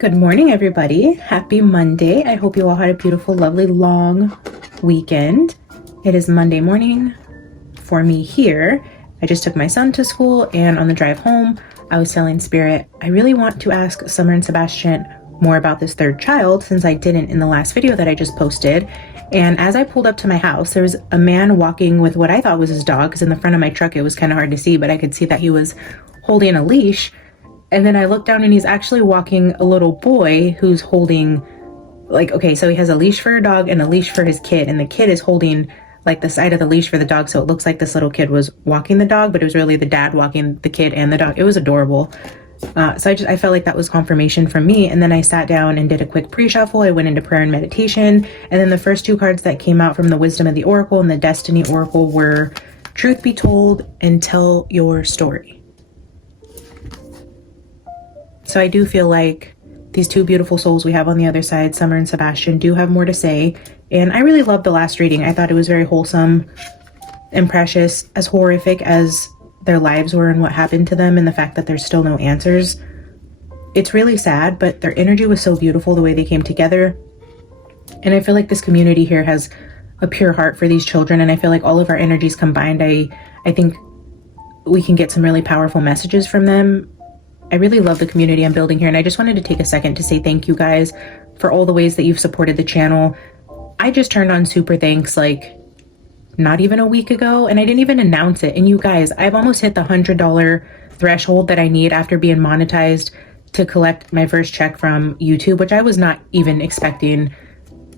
Good morning, everybody. Happy Monday. I hope you all had a beautiful, lovely, long weekend. It is Monday morning for me here. I just took my son to school, and on the drive home, I was telling Spirit, I really want to ask Summer and Sebastian more about this third child since I didn't in the last video that I just posted. And as I pulled up to my house, there was a man walking with what I thought was his dog, because in the front of my truck, it was kind of hard to see, but I could see that he was holding a leash. And then I look down and he's actually walking a little boy who's holding, like, okay, so he has a leash for a dog and a leash for his kid. And the kid is holding like the side of the leash for the dog. So it looks like this little kid was walking the dog, but it was really the dad walking the kid and the dog. It was adorable. So I felt like that was confirmation from me. And then I sat down and did a quick pre-shuffle. I went into prayer and meditation. And then the first two cards that came out from the Wisdom of the Oracle and the Destiny Oracle were Truth Be Told and Tell Your Story. So I do feel like these two beautiful souls we have on the other side, Summer and Sebastian, do have more to say. And I really loved the last reading. I thought it was very wholesome and precious, as horrific as their lives were and what happened to them and the fact that there's still no answers. It's really sad, but their energy was so beautiful, the way they came together. And I feel like this community here has a pure heart for these children. And I feel like all of our energies combined, I think we can get some really powerful messages from them. I really love the community I'm building here, and I just wanted to take a second to say thank you guys for all the ways that you've supported the channel. I just turned on super thanks like not even a week ago, and I didn't even announce it. And you guys, I've almost hit the $100 threshold that I need after being monetized to collect my first check from YouTube, which I was not even expecting.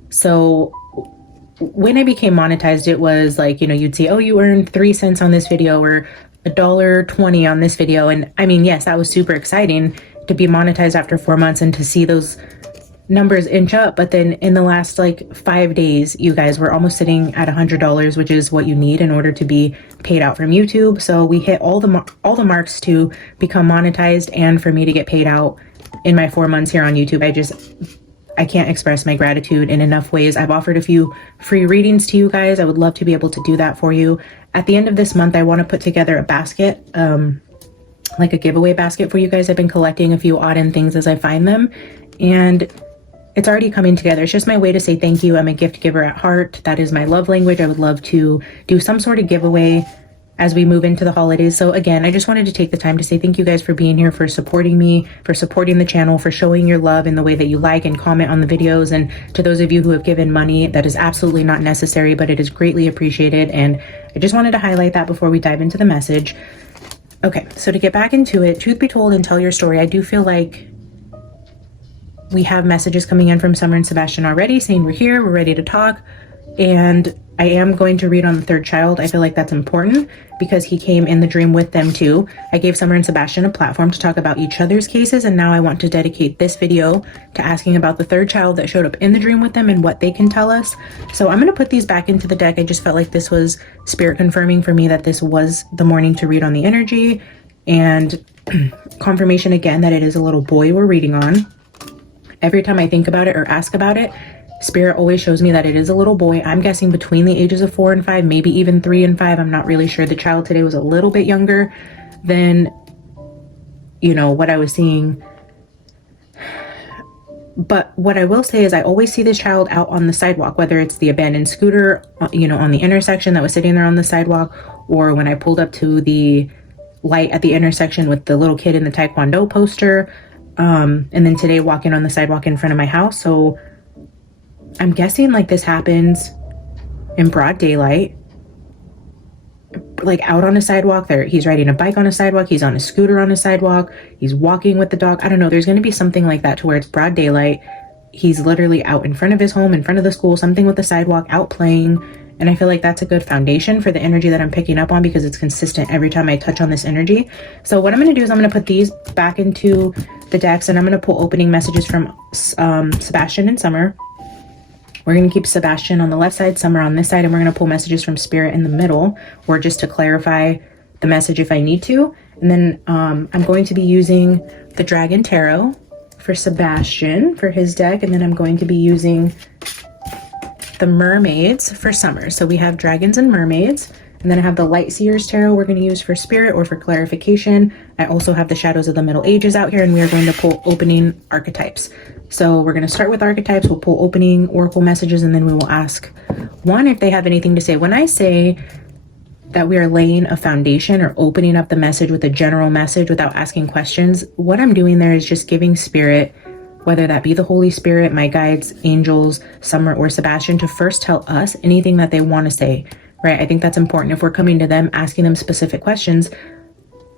So when I became monetized, it was like, you know, you'd see, oh, you earned 3 cents on this video or $1.20 on this video. And I mean, yes, that was super exciting to be monetized after 4 months and to see those numbers inch up. But then in the last like 5 days, you guys were almost sitting at $100, which is what you need in order to be paid out from YouTube. So we hit all the marks to become monetized and for me to get paid out in my 4 months here on YouTube. I can't express my gratitude in enough ways. I've offered a few free readings to you guys. I would love to be able to do that for you. At the end of this month, I want to put together a basket, like a giveaway basket for you guys. I've been collecting a few odd end things as I find them, and it's already coming together. It's just my way to say thank you. I'm a gift giver at heart. That is my love language. I would love to do some sort of giveaway as we move into the holidays. So again, I just wanted to take the time to say thank you guys for being here, for supporting me, for supporting the channel, for showing your love in the way that you like and comment on the videos. And to those of you who have given money, that is absolutely not necessary, but it is greatly appreciated. And I just wanted to highlight that before we dive into the message. Okay, so to get back into it, truth be told and tell your story, I do feel like we have messages coming in from Summer and Sebastian already saying we're here, we're ready to talk. And I am going to read on the third child. I feel like that's important because he came in the dream with them too. I gave Summer and Sebastian a platform to talk about each other's cases, and now I want to dedicate this video to asking about the third child that showed up in the dream with them and what they can tell us. So I'm going to put these back into the deck. I just felt like this was Spirit confirming for me that this was the morning to read on the energy, and confirmation again that it is a little boy we're reading on. Every time I think about it or ask about it, Spirit always shows me that it is a little boy. I'm guessing between the ages of 4 and 5, maybe even 3 and 5. I'm not really sure. The child today was a little bit younger than, you know, what I was seeing. But what I will say is I always see this child out on the sidewalk, whether it's the abandoned scooter, you know, on the intersection that was sitting there on the sidewalk, or when I pulled up to the light at the intersection with the little kid in the Taekwondo poster. And then today walking on the sidewalk in front of my house. So I'm guessing like this happens in broad daylight, like out on a sidewalk there. He's riding a bike on a sidewalk. He's on a scooter on a sidewalk. He's walking with the dog. I don't know. There's going to be something like that to where it's broad daylight. He's literally out in front of his home, in front of the school, something with the sidewalk, out playing. And I feel like that's a good foundation for the energy that I'm picking up on because it's consistent every time I touch on this energy. So what I'm going to do is I'm going to put these back into the decks, and I'm going to pull opening messages from Sebastian and Summer. We're going to keep Sebastian on the left side, Summer on this side, and we're going to pull messages from Spirit in the middle, or just to clarify the message if I need to. And then I'm going to be using the Dragon Tarot for Sebastian for his deck, and then I'm going to be using the Mermaids for Summer. So we have dragons and mermaids, And then I have the Light Seers Tarot we're going to use for spirit or for clarification. I also have the Shadows of the Middle Ages out here, and we are going to pull opening archetypes. So we're going to start with archetypes, we'll pull opening oracle messages, and then we will ask one if they have anything to say. When I say that we are laying a foundation or opening up the message with a general message without asking questions, what I'm doing there is just giving spirit, whether that be the Holy Spirit, my guides, angels, Summer or Sebastian, to first tell us anything that they want to say, right? I think that's important. If we're coming to them, asking them specific questions,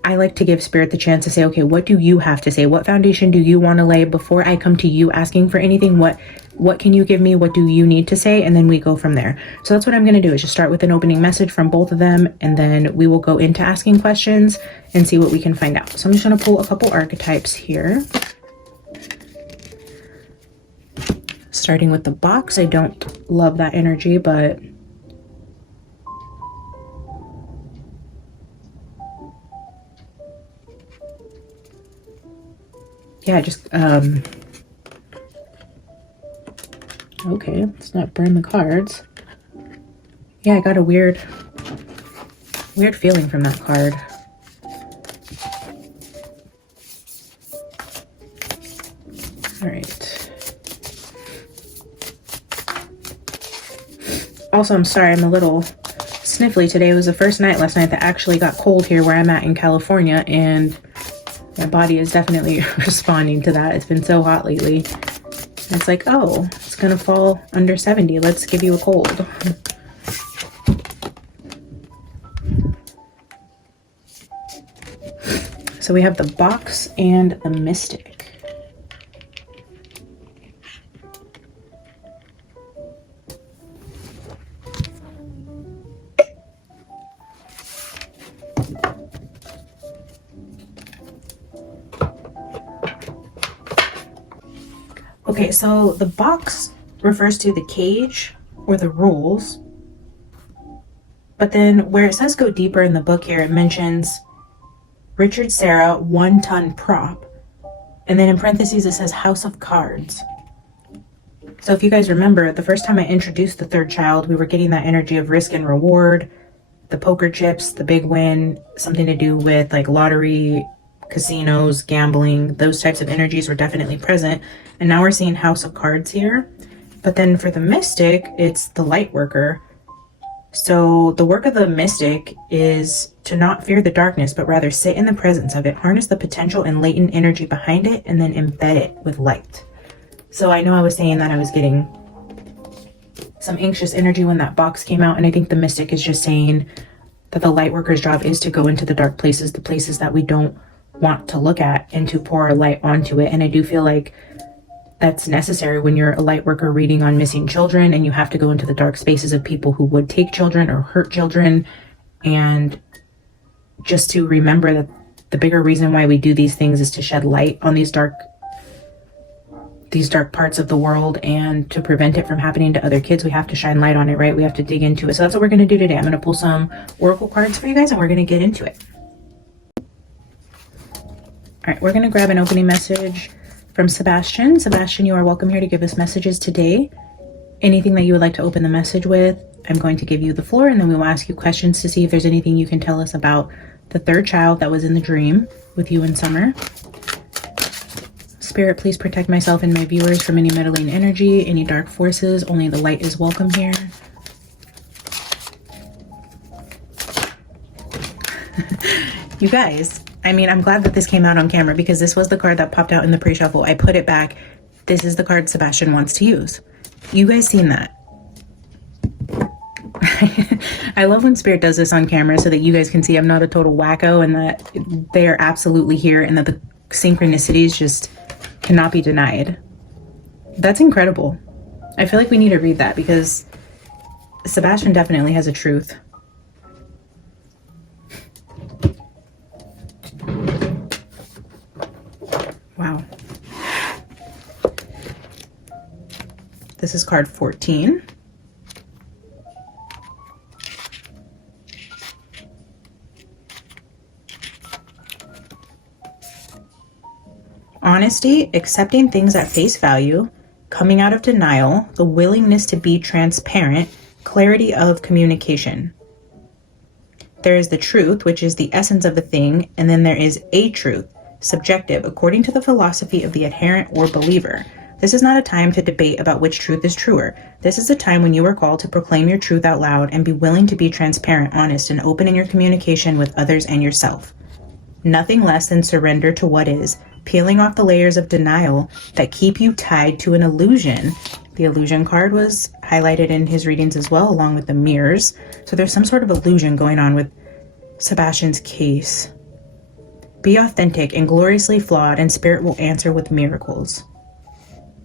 I like to give spirit the chance to say, okay, what do you have to say? What foundation do you want to lay before I come to you asking for anything? What can you give me? What do you need to say? And then we go from there. So that's what I'm going to do, is just start with an opening message from both of them, and then we will go into asking questions and see what we can find out. So I'm just going to pull a couple archetypes here. Starting with the box. I don't love that energy, but yeah, just okay, let's not burn the cards. Yeah, I got a weird feeling from that card. All right. Also, I'm sorry, I'm a little sniffly today. It was the first night last night that actually got cold here where I'm at in California, and my body is definitely responding to that. It's been so hot lately. It's like, oh, it's gonna fall under 70. Let's give you a cold. So we have the box and the mystic. Okay, so the box refers to the cage or the rules, but then where it says go deeper in the book here, it mentions Richard Serra 1-ton prop, and then in parentheses it says House of Cards. So if you guys remember, the first time I introduced the third child, we were getting that energy of risk and reward, the poker chips, the big win, something to do with like lottery, casinos, gambling. Those types of energies were definitely present. And now we're seeing House of Cards here. But then for the mystic, it's the light worker. So the work of the mystic is to not fear the darkness, but rather sit in the presence of it, harness the potential and latent energy behind it, and then embed it with light. So I know I was saying that I was getting some anxious energy when that box came out, and I think the mystic is just saying that the light worker's job is to go into the dark places, the places that we don't want to look at, and to pour a light onto it. And I do feel like that's necessary when you're a light worker reading on missing children and you have to go into the dark spaces of people who would take children or hurt children, and just to remember that the bigger reason why we do these things is to shed light on these dark parts of the world, and to prevent it from happening to other kids, we have to shine light on it, right? We have to dig into it. So that's what we're going to do today. I'm going to pull some oracle cards for you guys, and we're going to get into it. All right, we're going to grab an opening message from Sebastian. Sebastian, you are welcome here to give us messages today. Anything that you would like to open the message with, I'm going to give you the floor, and then we will ask you questions to see if there's anything you can tell us about the third child that was in the dream with you and Summer. Spirit, please protect myself and my viewers from any meddling energy, any dark forces. Only the light is welcome here. You guys, I mean, I'm glad that this came out on camera, because this was the card that popped out in the pre-shuffle. I put it back. This is the card Sebastian wants to use. You guys seen that? I love when Spirit does this on camera so that you guys can see I'm not a total wacko, and that they are absolutely here, and that the synchronicities just cannot be denied. That's incredible. I feel like we need to read that, because Sebastian definitely has a truth. Wow. This is card 14. Honesty, accepting things at face value, coming out of denial, the willingness to be transparent, clarity of communication. There is the truth, which is the essence of a thing, and then there is a truth, subjective, according to the philosophy of the adherent or believer. This is not a time to debate about which truth is truer. This is a time when you are called to proclaim your truth out loud and be willing to be transparent, honest, and open in your communication with others and yourself. Nothing less than surrender to what is, peeling off the layers of denial that keep you tied to an illusion. The illusion card was highlighted in his readings as well, along with the mirrors. So there's some sort of illusion going on with Sebastian's case. Be authentic and gloriously flawed, and spirit will answer with miracles.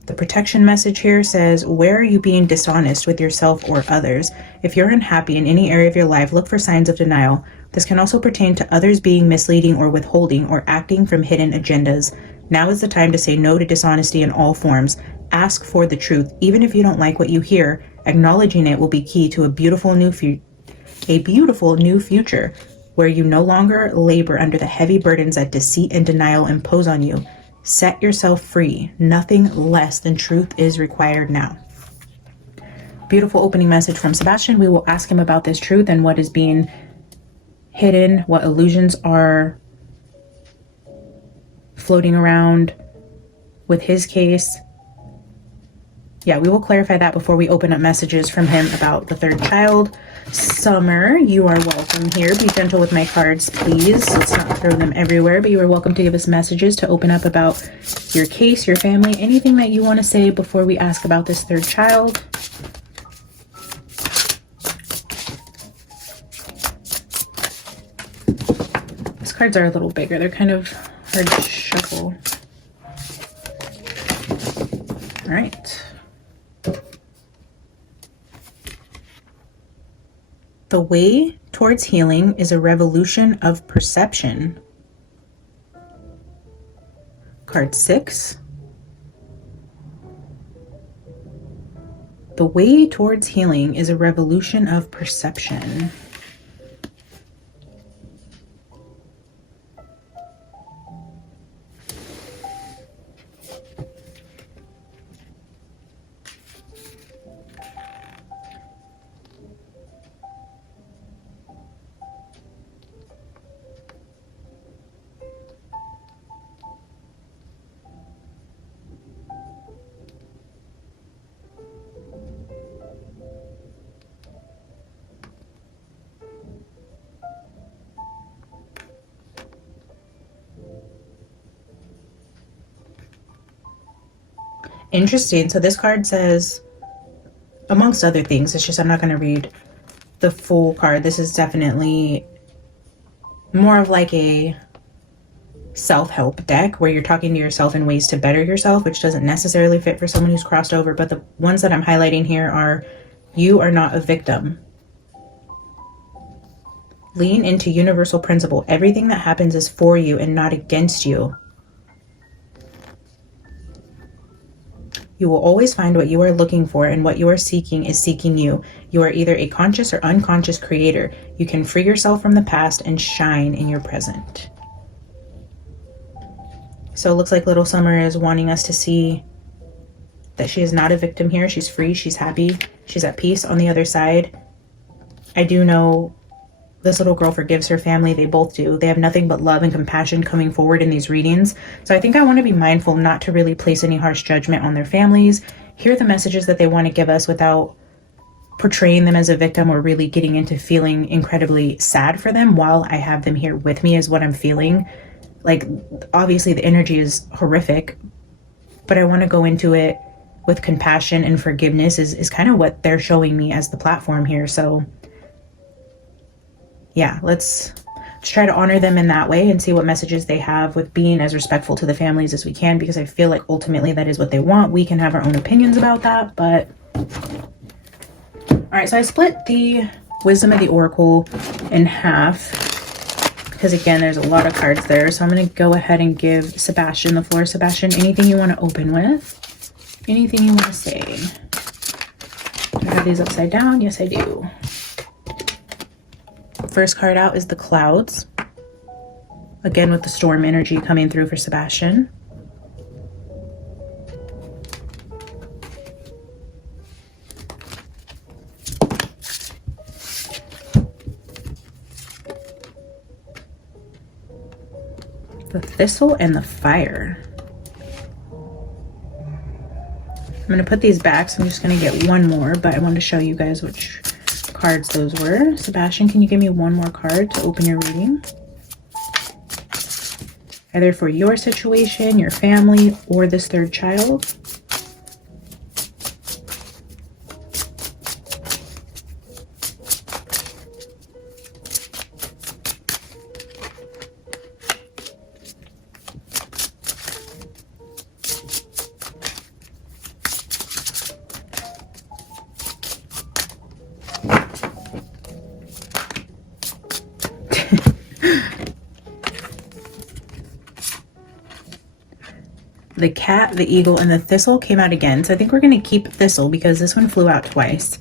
The protection message here says, where are you being dishonest with yourself or others? If you're unhappy in any area of your life, look for signs of denial. This can also pertain to others being misleading or withholding or acting from hidden agendas. Now is the time to say no to dishonesty in all forms. Ask for the truth. Even if you don't like what you hear, acknowledging it will be key to a beautiful new future where you no longer labor under the heavy burdens that deceit and denial impose on you. Set yourself free. Nothing less than truth is required now. Beautiful opening message from Sebastian. We will ask him about this truth and what is being hidden, what illusions are floating around with his case. Yeah, we will clarify that before we open up messages from him about the third child. Summer, you are welcome here. Be gentle with my cards, please. Let's not throw them everywhere, but you are welcome to give us messages to open up about your case, your family, anything that you want to say before we ask about this third child. These cards are a little bigger. They're kind of hard to shuffle. All right. The way towards healing is a revolution of perception. Card 6. The way towards healing is a revolution of perception. Interesting. So this card says, amongst other things, it's just I'm not going to read the full card. This is definitely more of like a self-help deck where you're talking to yourself in ways to better yourself, which doesn't necessarily fit for someone who's crossed over. But the ones that I'm highlighting here are, you are not a victim. Lean into universal principle. Everything that happens is for you and not against you. You will always find what you are looking for, and what you are seeking is seeking you. You are either a conscious or unconscious creator. You can free yourself from the past and shine in your present. So it looks like little Summer is wanting us to see that she is not a victim here. She's free, she's happy, she's at peace on the other side. I do know this little girl forgives her family. They both do. They have nothing but love and compassion coming forward in these readings. So I think I want to be mindful not to really place any harsh judgment on their families. Hear the messages that they want to give us without portraying them as a victim or really getting into feeling incredibly sad for them while I have them here with me is what I'm feeling. Like, obviously the energy is horrific, but I want to go into it with compassion and forgiveness is kind of what they're showing me as the platform here. So yeah, let's try to honor them in that way and see what messages they have with being as respectful to the families as we can, because I feel like ultimately that is what they want. We can have our own opinions about that, but all right. So I split the wisdom of the oracle in half because again, there's a lot of cards there. So I'm going to go ahead and give Sebastian the floor. Sebastian, anything you want to open with? Anything you want to say? Do I have these upside down? Yes, I do. First card out is the clouds. Again, with the storm energy coming through for Sebastian. Thistle and the Fire. I'm going to put these back, so I'm just going to get one more, but I wanted to show you guys which cards those were. Sebastian, can you give me one more card to open your reading? Either for your situation, your family, or this third child. The cat, the eagle, and the thistle came out again. So I think we're going to keep thistle because this one flew out twice.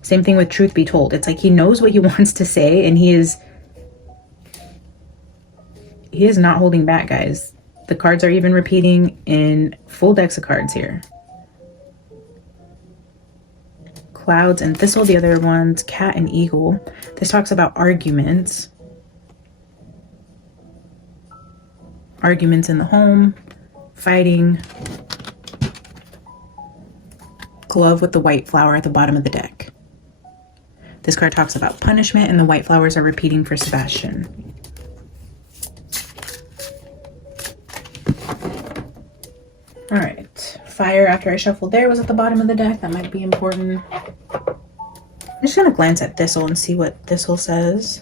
Same thing with truth be told. It's like he knows what he wants to say, and he is not holding back, guys. The cards are even repeating in full decks of cards here. Clouds and thistle, the other ones, cat and eagle. This talks about arguments. Arguments in the home. Fighting. Glove with the white flower at the bottom of the deck. This card talks about punishment, and the white flowers are repeating for Sebastian. All right, fire after I shuffled there was at the bottom of the deck. That might be important. I'm just gonna glance at Thistle and see what Thistle says.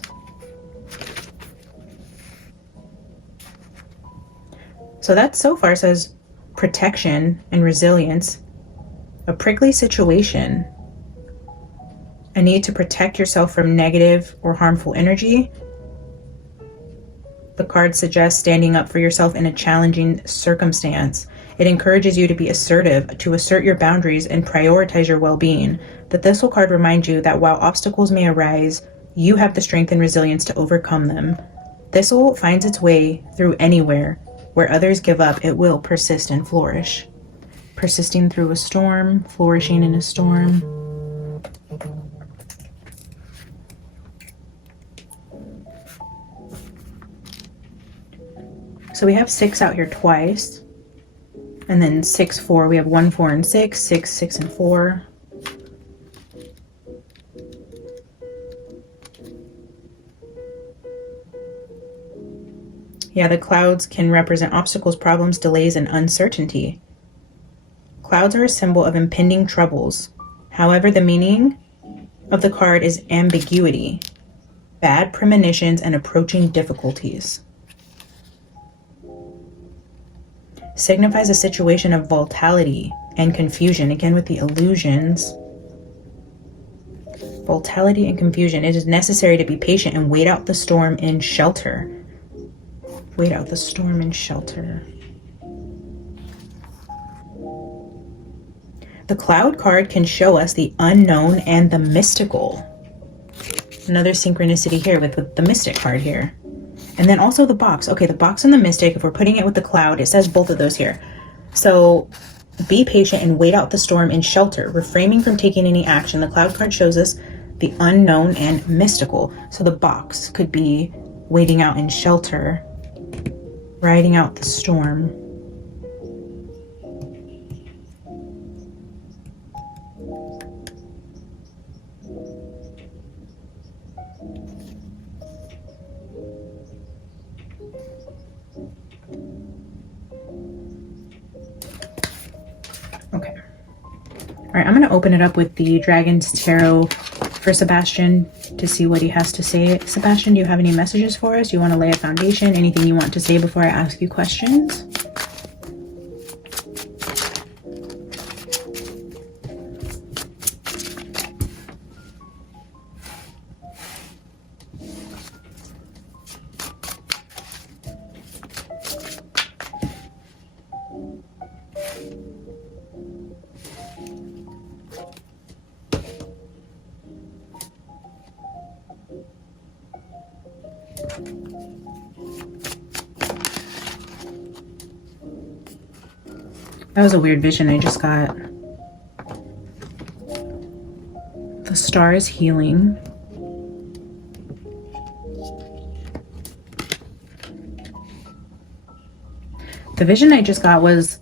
So that so far says protection and resilience, a prickly situation, a need to protect yourself from negative or harmful energy. The card suggests standing up for yourself in a challenging circumstance. It encourages you to be assertive, to assert your boundaries and prioritize your well-being. The Thistle card reminds you that while obstacles may arise, you have the strength and resilience to overcome them. Thistle finds its way through anywhere. Where others give up, it will persist and flourish. Persisting through a storm, flourishing in a storm. So we have 6 out here twice. And then 6, 4. We have 1, 4, and 6. 6, 6, and 4. Yeah, the clouds can represent obstacles, problems, delays, and uncertainty. Clouds are a symbol of impending troubles. However, the meaning of the card is ambiguity, bad premonitions, and approaching difficulties. Signifies a situation of volatility and confusion, again with the illusions. Volatility and confusion. It is necessary to be patient and wait out the storm in shelter. Wait out the storm in shelter. The cloud card can show us the unknown and the mystical. Another synchronicity here with the mystic card here. And then also the box. Okay, the box and the mystic, if we're putting it with the cloud, it says both of those here. So be patient and wait out the storm in shelter, refraining from taking any action. The cloud card shows us the unknown and mystical. So the box could be waiting out in shelter, riding out the storm. Okay. All right, I'm going to open it up with the Dragon's Tarot for Sebastian to see what he has to say. Sebastian, do you have any messages for us? Do you want to lay a foundation? Anything you want to say before I ask you questions? That was a weird vision I just got. The star is healing. The vision I just got was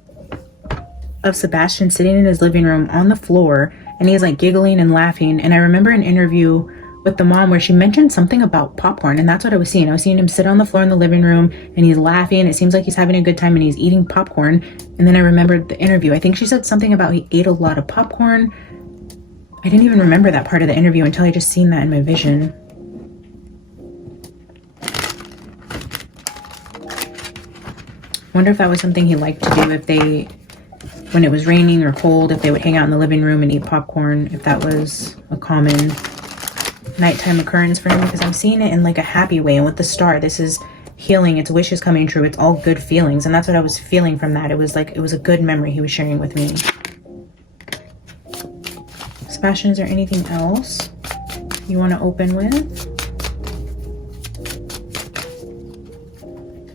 of Sebastian sitting in his living room on the floor, and he's like giggling and laughing. And I remember an interview with the mom where she mentioned something about popcorn, and that's what I was seeing. I was seeing him sit on the floor in the living room and he's laughing. It seems like he's having a good time and he's eating popcorn. And then I remembered the interview. I think she said something about he ate a lot of popcorn. I didn't even remember that part of the interview until I just seen that in my vision. Wonder if that was something he liked to do, if they, when it was raining or cold, if they would hang out in the living room and eat popcorn, if that was a common nighttime occurrence for him, because I'm seeing it in like a happy way. And with the star, this is healing, it's wishes coming true, it's all good feelings. And that's what I was feeling from that. It was like, it was a good memory he was sharing with me. Sebastian, is there anything else you want to open with?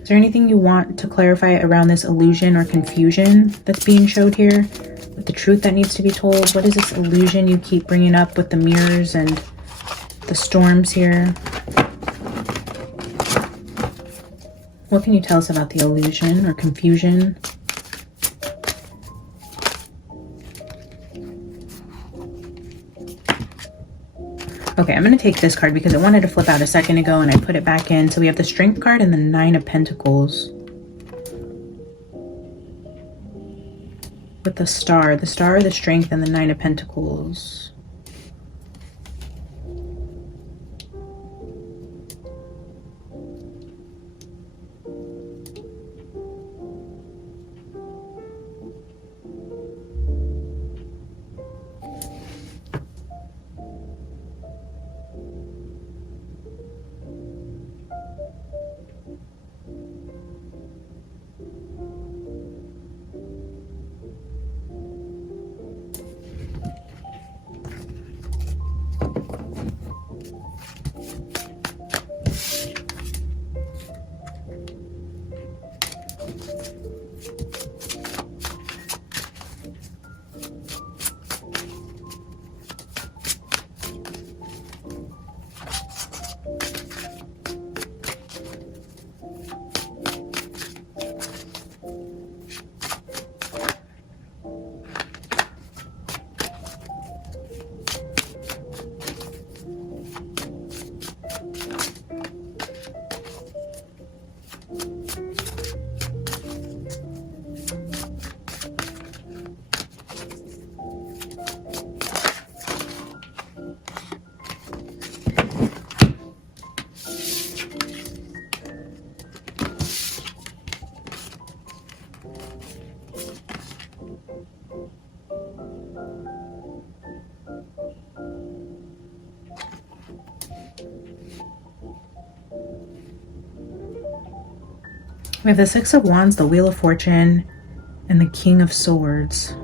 Is there anything you want to clarify around this illusion or confusion that's being showed here? With the truth that needs to be told? What is this illusion you keep bringing up with the mirrors and the storms here? What can you tell us about the illusion or confusion? Okay, I'm going to take this card because it wanted to flip out a second ago and I put it back in. So we have the Strength card and the Nine of Pentacles. With the Star, the Strength, and the Nine of Pentacles. We have the Six of Wands, the Wheel of Fortune, and the King of Swords.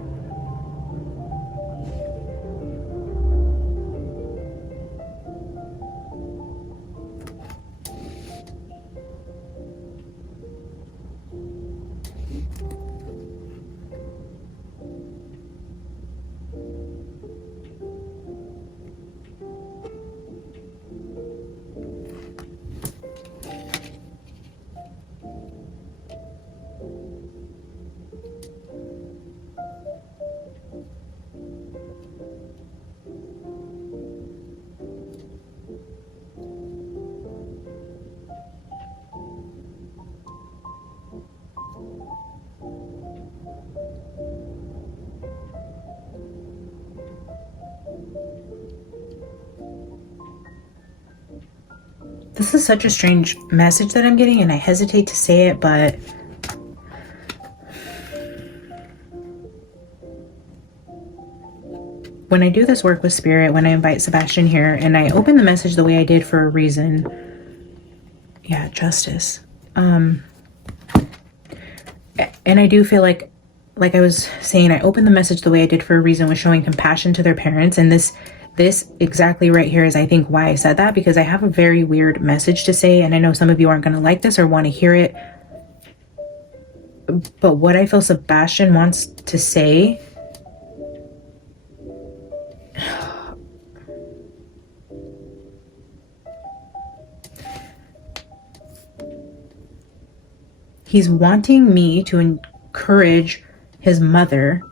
This is such a strange message that I'm getting, and I hesitate to say it, but when I do this work with Spirit, when I invite Sebastian here, and I open the message the way I did for a reason. Yeah, justice. And I do feel like I was saying, I opened the message the way I did for a reason, was showing compassion to their parents. And this exactly right here is, I think, why I said that, because I have a very weird message to say, and I know some of you aren't going to like this or want to hear it, but what I feel Sebastian wants to say, He's wanting me to encourage his mother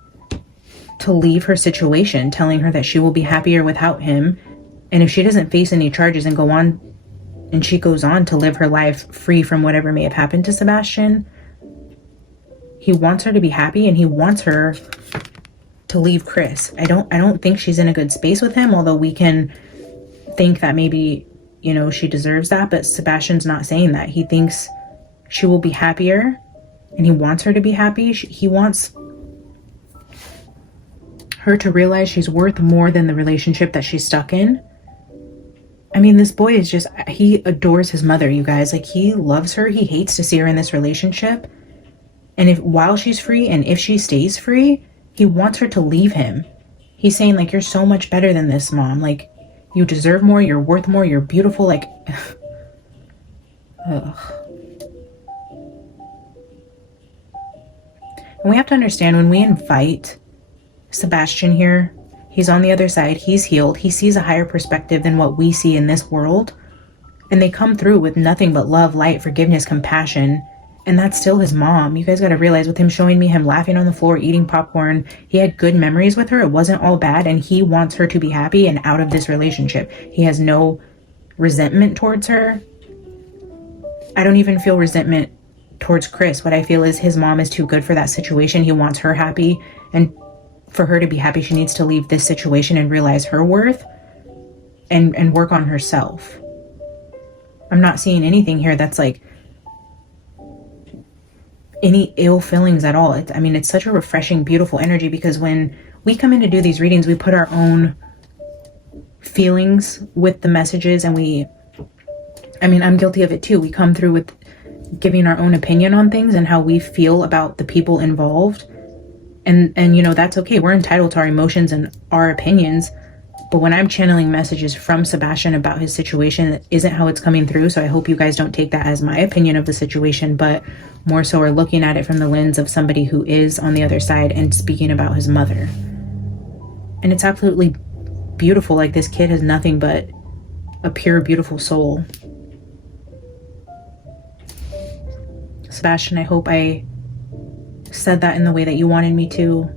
to leave her situation, telling her that she will be happier without him. And if she doesn't face any charges and she goes on to live her life free from whatever may have happened to Sebastian, he wants her to be happy and he wants her to leave Chris. I don't think she's in a good space with him, although we can think that maybe, you know, she deserves that, but Sebastian's not saying that. He thinks she will be happier and he wants her to be happy. He wants her to realize she's worth more than the relationship that she's stuck in. I mean, this boy is just, he adores his mother, you guys. Like, he loves her. He hates to see her in this relationship. And while she's free and if she stays free, he wants her to leave him. He's saying, like, you're so much better than this, Mom. Like, you deserve more. You're worth more. You're beautiful. Like, ugh. And we have to understand, when we invite Sebastian here, he's on the other side. He's healed. He sees a higher perspective than what we see in this world. And they come through with nothing but love, light, forgiveness, compassion. And that's still his mom. You guys got to realize, with him showing me him laughing on the floor, eating popcorn, he had good memories with her. It wasn't all bad. And he wants her to be happy and out of this relationship. He has no resentment towards her. I don't even feel resentment towards Chris. What I feel is his mom is too good for that situation. He wants her happy. And for her to be happy, she needs to leave this situation and realize her worth and work on herself. I'm not seeing anything here that's like any ill feelings at all. I mean, it's such a refreshing, beautiful energy, because when we come in to do these readings, we put our own feelings with the messages, and I'm guilty of it too. We come through with giving our own opinion on things and how we feel about the people involved. And you know, that's okay. We're entitled to our emotions and our opinions. But when I'm channeling messages from Sebastian about his situation, that isn't how it's coming through. So I hope you guys don't take that as my opinion of the situation, but more so are looking at it from the lens of somebody who is on the other side and speaking about his mother. And it's absolutely beautiful. Like, this kid has nothing but a pure, beautiful soul. Sebastian, I hope I said that in the way that you wanted me to,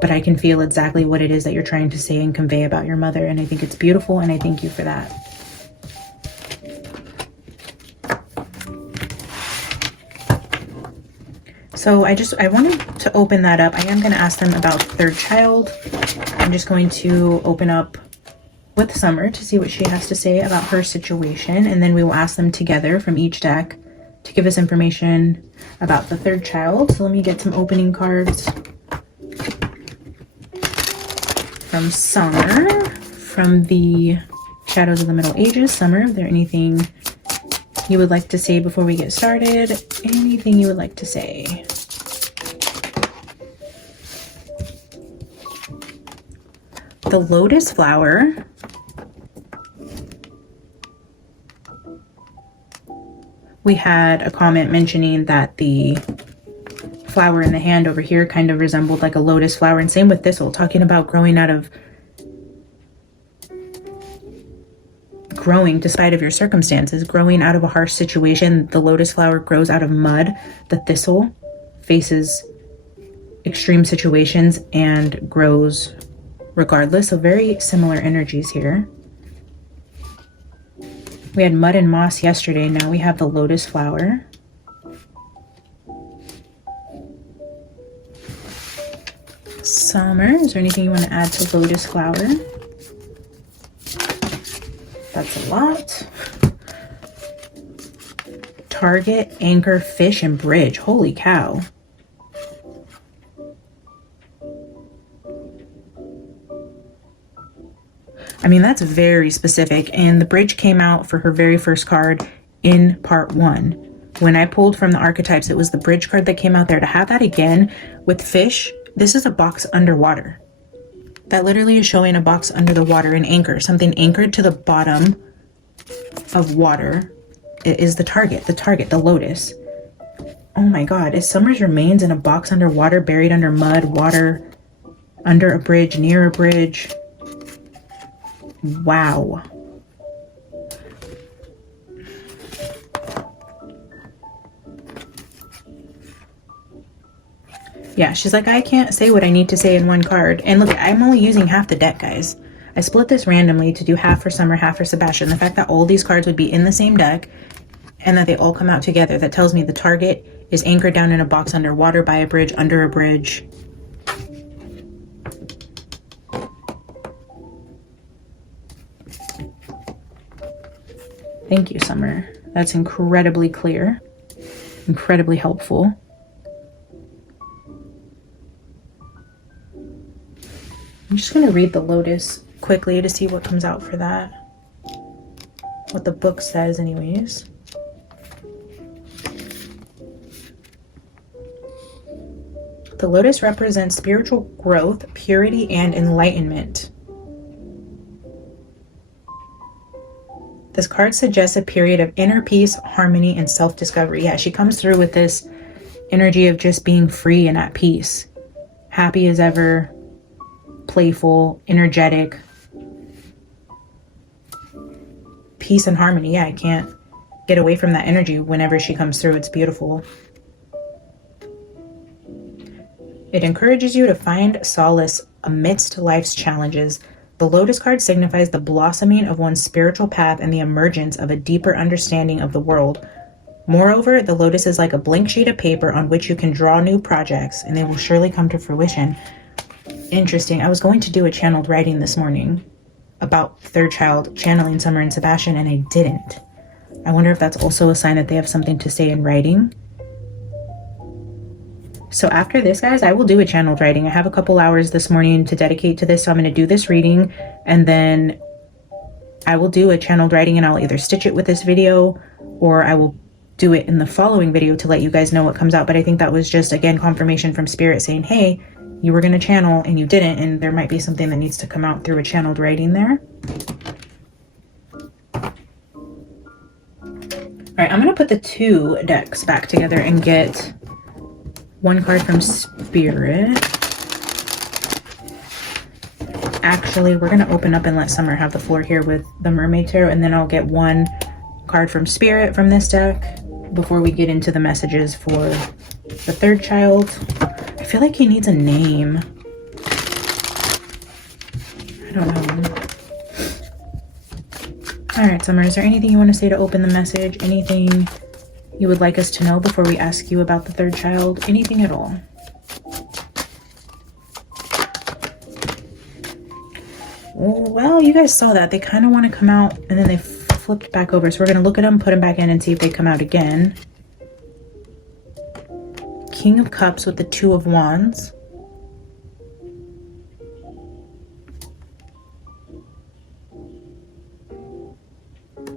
but I can feel exactly what it is that you're trying to say and convey about your mother, and I think it's beautiful, and I thank you for that. So I wanted to open that up. I am going to ask them about the third child. I'm just going to open up with Summer to see what she has to say about her situation, and then we will ask them together from each deck to give us information about the third child. So let me get some opening cards from Summer, from the Shadows of the Middle Ages. Summer, is there anything you would like to say before we get started? Anything you would like to say? The lotus flower. We had a comment mentioning that the flower in the hand over here kind of resembled like a lotus flower, and same with thistle, talking about growing despite of your circumstances, growing out of a harsh situation. The lotus flower grows out of mud. The thistle faces extreme situations and grows regardless. So very similar energies here. We had mud and moss yesterday. Now we have the lotus flower. Summer, is there anything you want to add to lotus flower? That's a lot. Target, anchor, fish, and bridge. Holy cow. I mean, that's very specific. And the bridge came out for her very first card in part 1. When I pulled from the archetypes, it was the bridge card that came out there. To have that again with fish, this is a box underwater. That literally is showing a box under the water, an anchor, something anchored to the bottom of water. It is the target, the lotus. Oh my God, is Summer's remains in a box underwater, buried under mud, water, under a bridge, near a bridge? Wow. Yeah, she's like, I can't say what I need to say in one card. And look, I'm only using half the deck, guys. I split this randomly to do half for Summer, half for Sebastian. The fact that all these cards would be in the same deck and that they all come out together, that tells me the target is anchored down in a box underwater, by a bridge, under a bridge. Thank you, Summer. That's incredibly clear, incredibly helpful. I'm just going to read the Lotus quickly to see what comes out for that. What the book says anyways. The Lotus represents spiritual growth, purity, and enlightenment. This card suggests a period of inner peace, harmony, and self-discovery. Yeah, she comes through with this energy of just being free and at peace. Happy as ever, playful, energetic. Peace and harmony. Yeah, I can't get away from that energy whenever she comes through. It's beautiful. It encourages you to find solace amidst life's challenges. The Lotus card signifies the blossoming of one's spiritual path and the emergence of a deeper understanding of the world. Moreover, the Lotus is like a blank sheet of paper on which you can draw new projects, and they will surely come to fruition. Interesting. I was going to do a channeled writing this morning about third child channeling Summer and Sebastian, and I didn't. I wonder if that's also a sign that they have something to say in writing. So after this, guys, I will do a channeled writing. I have a couple hours this morning to dedicate to this, so I'm going to do this reading, and then I will do a channeled writing, and I'll either stitch it with this video or I will do it in the following video to let you guys know what comes out. But I think that was just, again, confirmation from Spirit saying, hey, you were going to channel and you didn't, and there might be something that needs to come out through a channeled writing there. All right, I'm going to put the two decks back together and get one card from Spirit. Actually, we're going to open up and let Summer have the floor here with the Mermaid Tarot, and then I'll get one card from Spirit from this deck before we get into the messages for the third child. I feel like he needs a name. I don't know. All right, Summer, is there anything you want to say to open the message? Anything you would like us to know before we ask you about the third child? Anything at all? Well, you guys saw that. They kind of want to come out and then they flipped back over. So we're going to look at them, put them back in, and see if they come out again. King of Cups with the Two of Wands.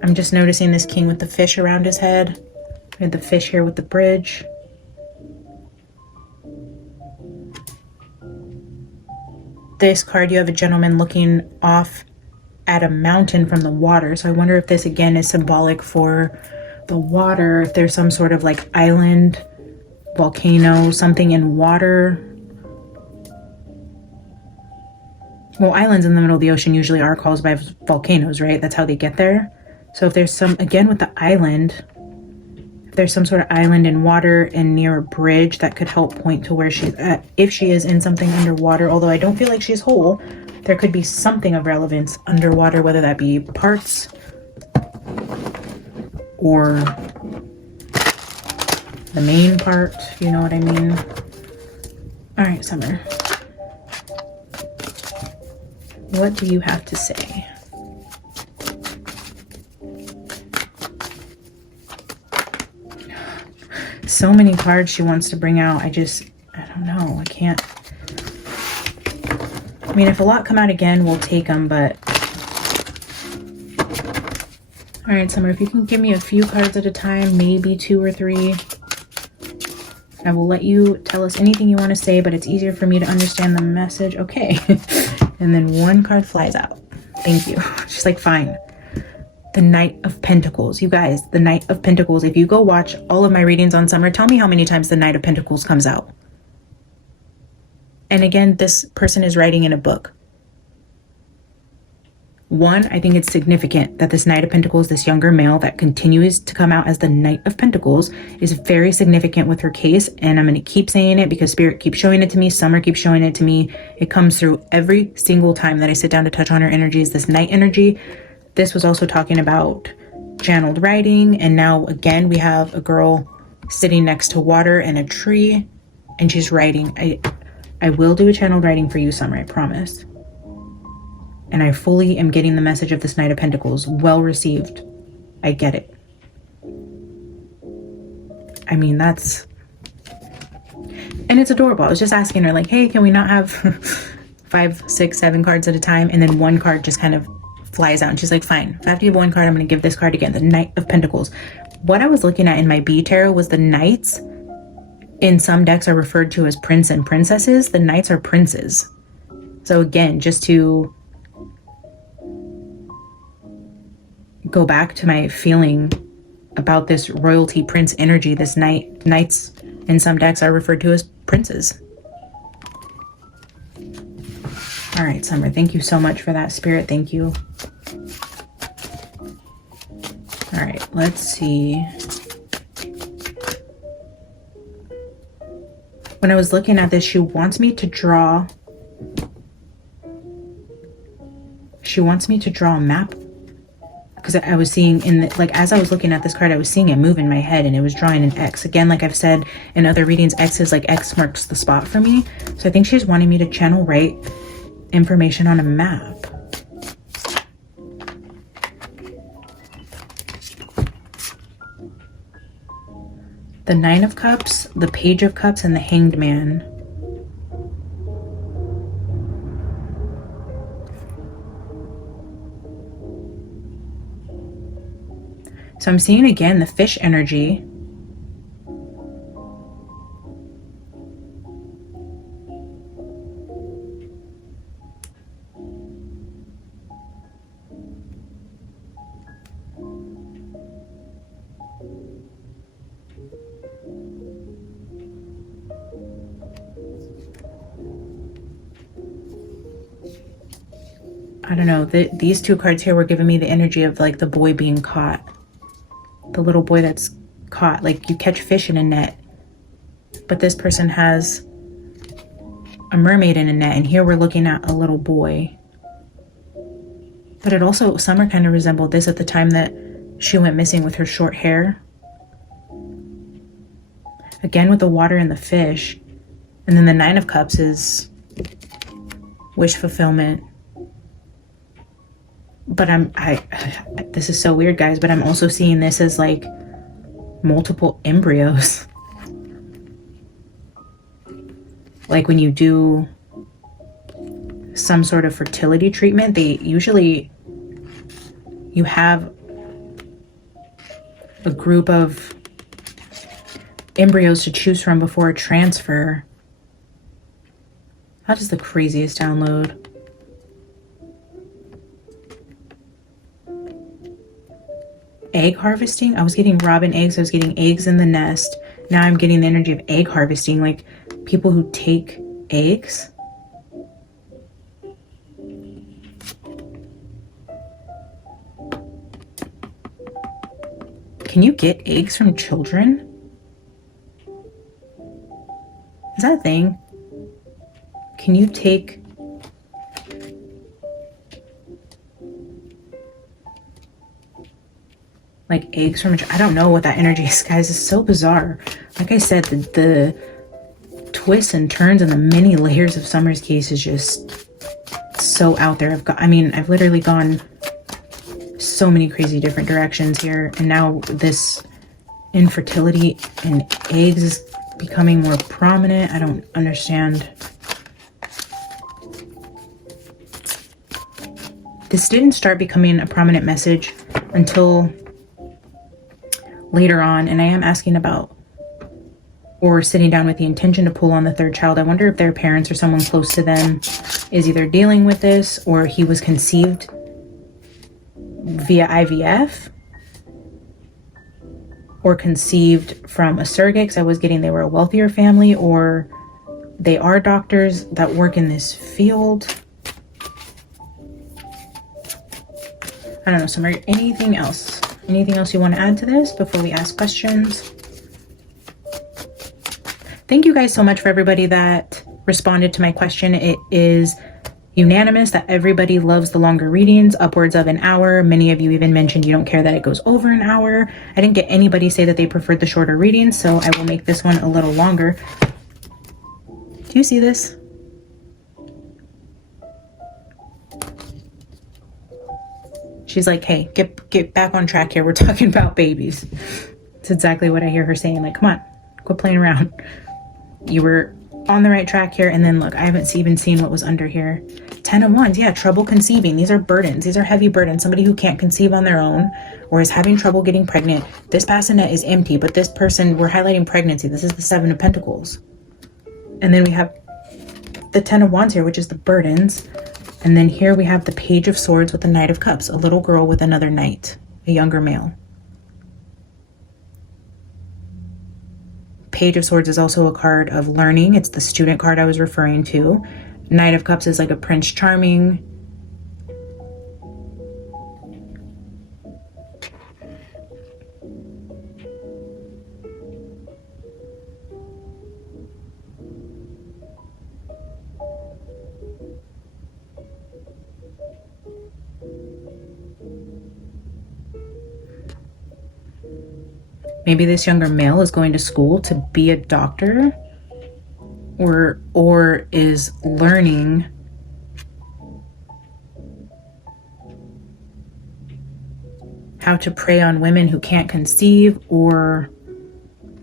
I'm just noticing this king with the fish around his head. We have the fish here with the bridge. This card, you have a gentleman looking off at a mountain from the water. So I wonder if this again is symbolic for the water, if there's some sort of like island, volcano, something in water. Well, islands in the middle of the ocean usually are caused by volcanoes, right? That's how they get there. So if there's some, again with the island, if there's some sort of island in water and near a bridge, that could help point to where she's at. If she is in something underwater, although I don't feel like she's whole, there could be something of relevance underwater, whether that be parts or the main part, you know what I mean? All right, Summer. What do you have to say? So many cards she wants to bring out. I don't know. I can't. I mean, if a lot come out again, we'll take them, but. All right, Summer, if you can give me a few cards at a time, maybe 2 or 3. I will let you tell us anything you want to say, but it's easier for me to understand the message. Okay. And then one card flies out. Thank you. She's like, fine. The Knight of Pentacles. You guys, the Knight of Pentacles. If you go watch all of my readings on Summer, tell me how many times the Knight of Pentacles comes out. And again, this person is writing in a book. One, I think it's significant that this Knight of Pentacles, this younger male that continues to come out as the Knight of Pentacles, is very significant with her case. And I'm going to keep saying it because Spirit keeps showing it to me. Summer keeps showing it to me. It comes through every single time that I sit down to touch on her energies, this Knight energy. This was also talking about channeled writing. And now again, we have a girl sitting next to water and a tree, and she's writing. I will do a channeled writing for you, Summer, I promise. And I fully am getting the message of this Knight of Pentacles. Well received. I get it. I mean, that's... And it's adorable. I was just asking her, like, hey, can we not have 5, 6, 7 cards at a time? And then one card just kind of flies out. And she's like, fine. If I have to give one card, I'm going to give this card again. The Knight of Pentacles. What I was looking at in my B tarot was the Knights in some decks are referred to as prince and princesses. The Knights are princes. So again, just to go back to my feeling about this royalty prince energy, this knights in some decks are referred to as princes. All right, Summer, thank you so much for that, Spirit. Thank you. All right, let's see. When I was looking at this, she wants me to draw a map. Because I was seeing in the, like, as I was looking at this card, I was seeing it move in my head and it was drawing an X. Again, like I've said in other readings, X is like X marks the spot for me. So I think she's wanting me to channel write information on a map. The Nine of Cups, the Page of Cups, and the Hanged Man. So I'm seeing again the fish energy. I don't know, these two cards here were giving me the energy of like the boy being caught. The little boy that's caught. Like you catch fish in a net, but this person has a mermaid in a net, and here we're looking at a little boy. But it also, Summer kind of resembled this at the time that she went missing with her short hair. Again with the water and the fish. And then the Nine of Cups is wish fulfillment. But this is so weird, guys, but I'm also seeing this as like multiple embryos. Like when you do some sort of fertility treatment, you have a group of embryos to choose from before a transfer. That is the craziest download. Egg harvesting. I was getting robin eggs. I was getting eggs in the nest. Now I'm getting the energy of egg harvesting, like people who take eggs. Can you get eggs from children? Is that a thing? Can you take like eggs from, I don't know what that energy is, guys. It's so bizarre. Like I said, the twists and turns and the many layers of Summer's case is just so out there. I've literally gone so many crazy different directions here, and now this infertility and eggs is becoming more prominent. I don't understand. This didn't start becoming a prominent message until later on, and I am asking about or sitting down with the intention to pull on the third child. I wonder if their parents or someone close to them is either dealing with this, or he was conceived via IVF or conceived from a surrogate, because I was getting they were a wealthier family, or they are doctors that work in this field. I don't know, Summer, anything else? Anything else you want to add to this before we ask questions? Thank you guys so much for everybody that responded to my question. It is unanimous that everybody loves the longer readings, upwards of an hour. Many of you even mentioned you don't care that it goes over an hour. I didn't get anybody say that they preferred the shorter readings, so I will make this one a little longer. Do you see this? She's like, hey, get back on track here. We're talking about babies. It's exactly what I hear her saying. Like, come on, quit playing around. You were on the right track here. And then look, I haven't even seen what was under here. 10 of Wands. Yeah, trouble conceiving. These are burdens. These are heavy burdens. Somebody who can't conceive on their own or is having trouble getting pregnant. This bassinet is empty, but this person, we're highlighting pregnancy. This is the 7 of Pentacles. And then we have the 10 of Wands here, which is the burdens. And then here we have the Page of Swords with the Knight of Cups, a little girl with another knight, a younger male. Page of Swords is also a card of learning. It's the student card I was referring to. Knight of Cups is like a Prince Charming. Maybe this younger male is going to school to be a doctor or is learning how to prey on women who can't conceive. Or,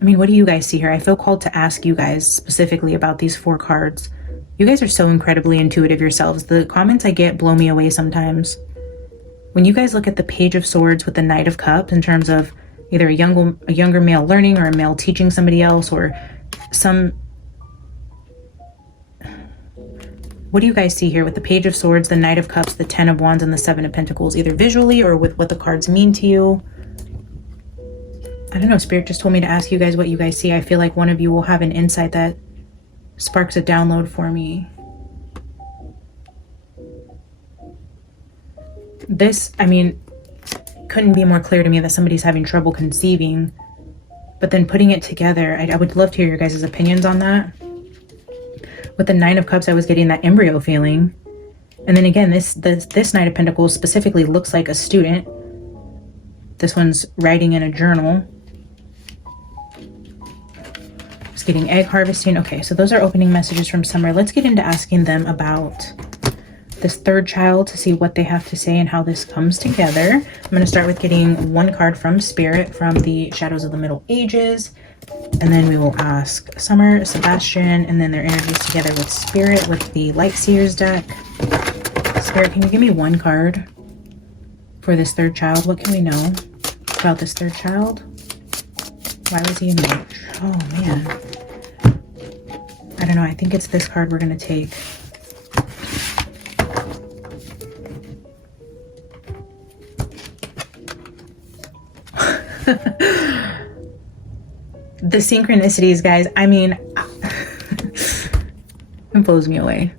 I mean, what do you guys see here? I feel called to ask you guys specifically about these 4 cards. You guys are so incredibly intuitive yourselves. The comments I get blow me away sometimes. When you guys look at the Page of Swords with the Knight of Cups in terms of either a younger male learning or a male teaching somebody else, or some, what do you guys see here with the Page of Swords, the Knight of Cups, the 10 of Wands, and the 7 of Pentacles, either visually or with what the cards mean to you? I don't know, Spirit just told me to ask you guys what you guys see. I feel like one of you will have an insight that sparks a download for me. This, I mean, couldn't be more clear to me that somebody's having trouble conceiving, but then putting it together, I would love to hear your guys' opinions on that. With the 9 of Cups, I was getting that embryo feeling. And then again, this Knight of Pentacles specifically looks like a student. This one's writing in a journal. Just getting egg harvesting. Okay, so those are opening messages from Summer. Let's get into asking them about this third child to see what they have to say and how this comes together. I'm going to start with getting 1 card from Spirit from the Shadows of the Middle Ages. And then we will ask Summer, Sebastian, and then their energies together with Spirit with the Light Seers deck. Spirit, can you give me 1 card for this third child? What can we know about this third child? Why was he in March? Oh, man. I don't know. I think it's this card we're going to take. The synchronicities, guys, I mean, it blows me away.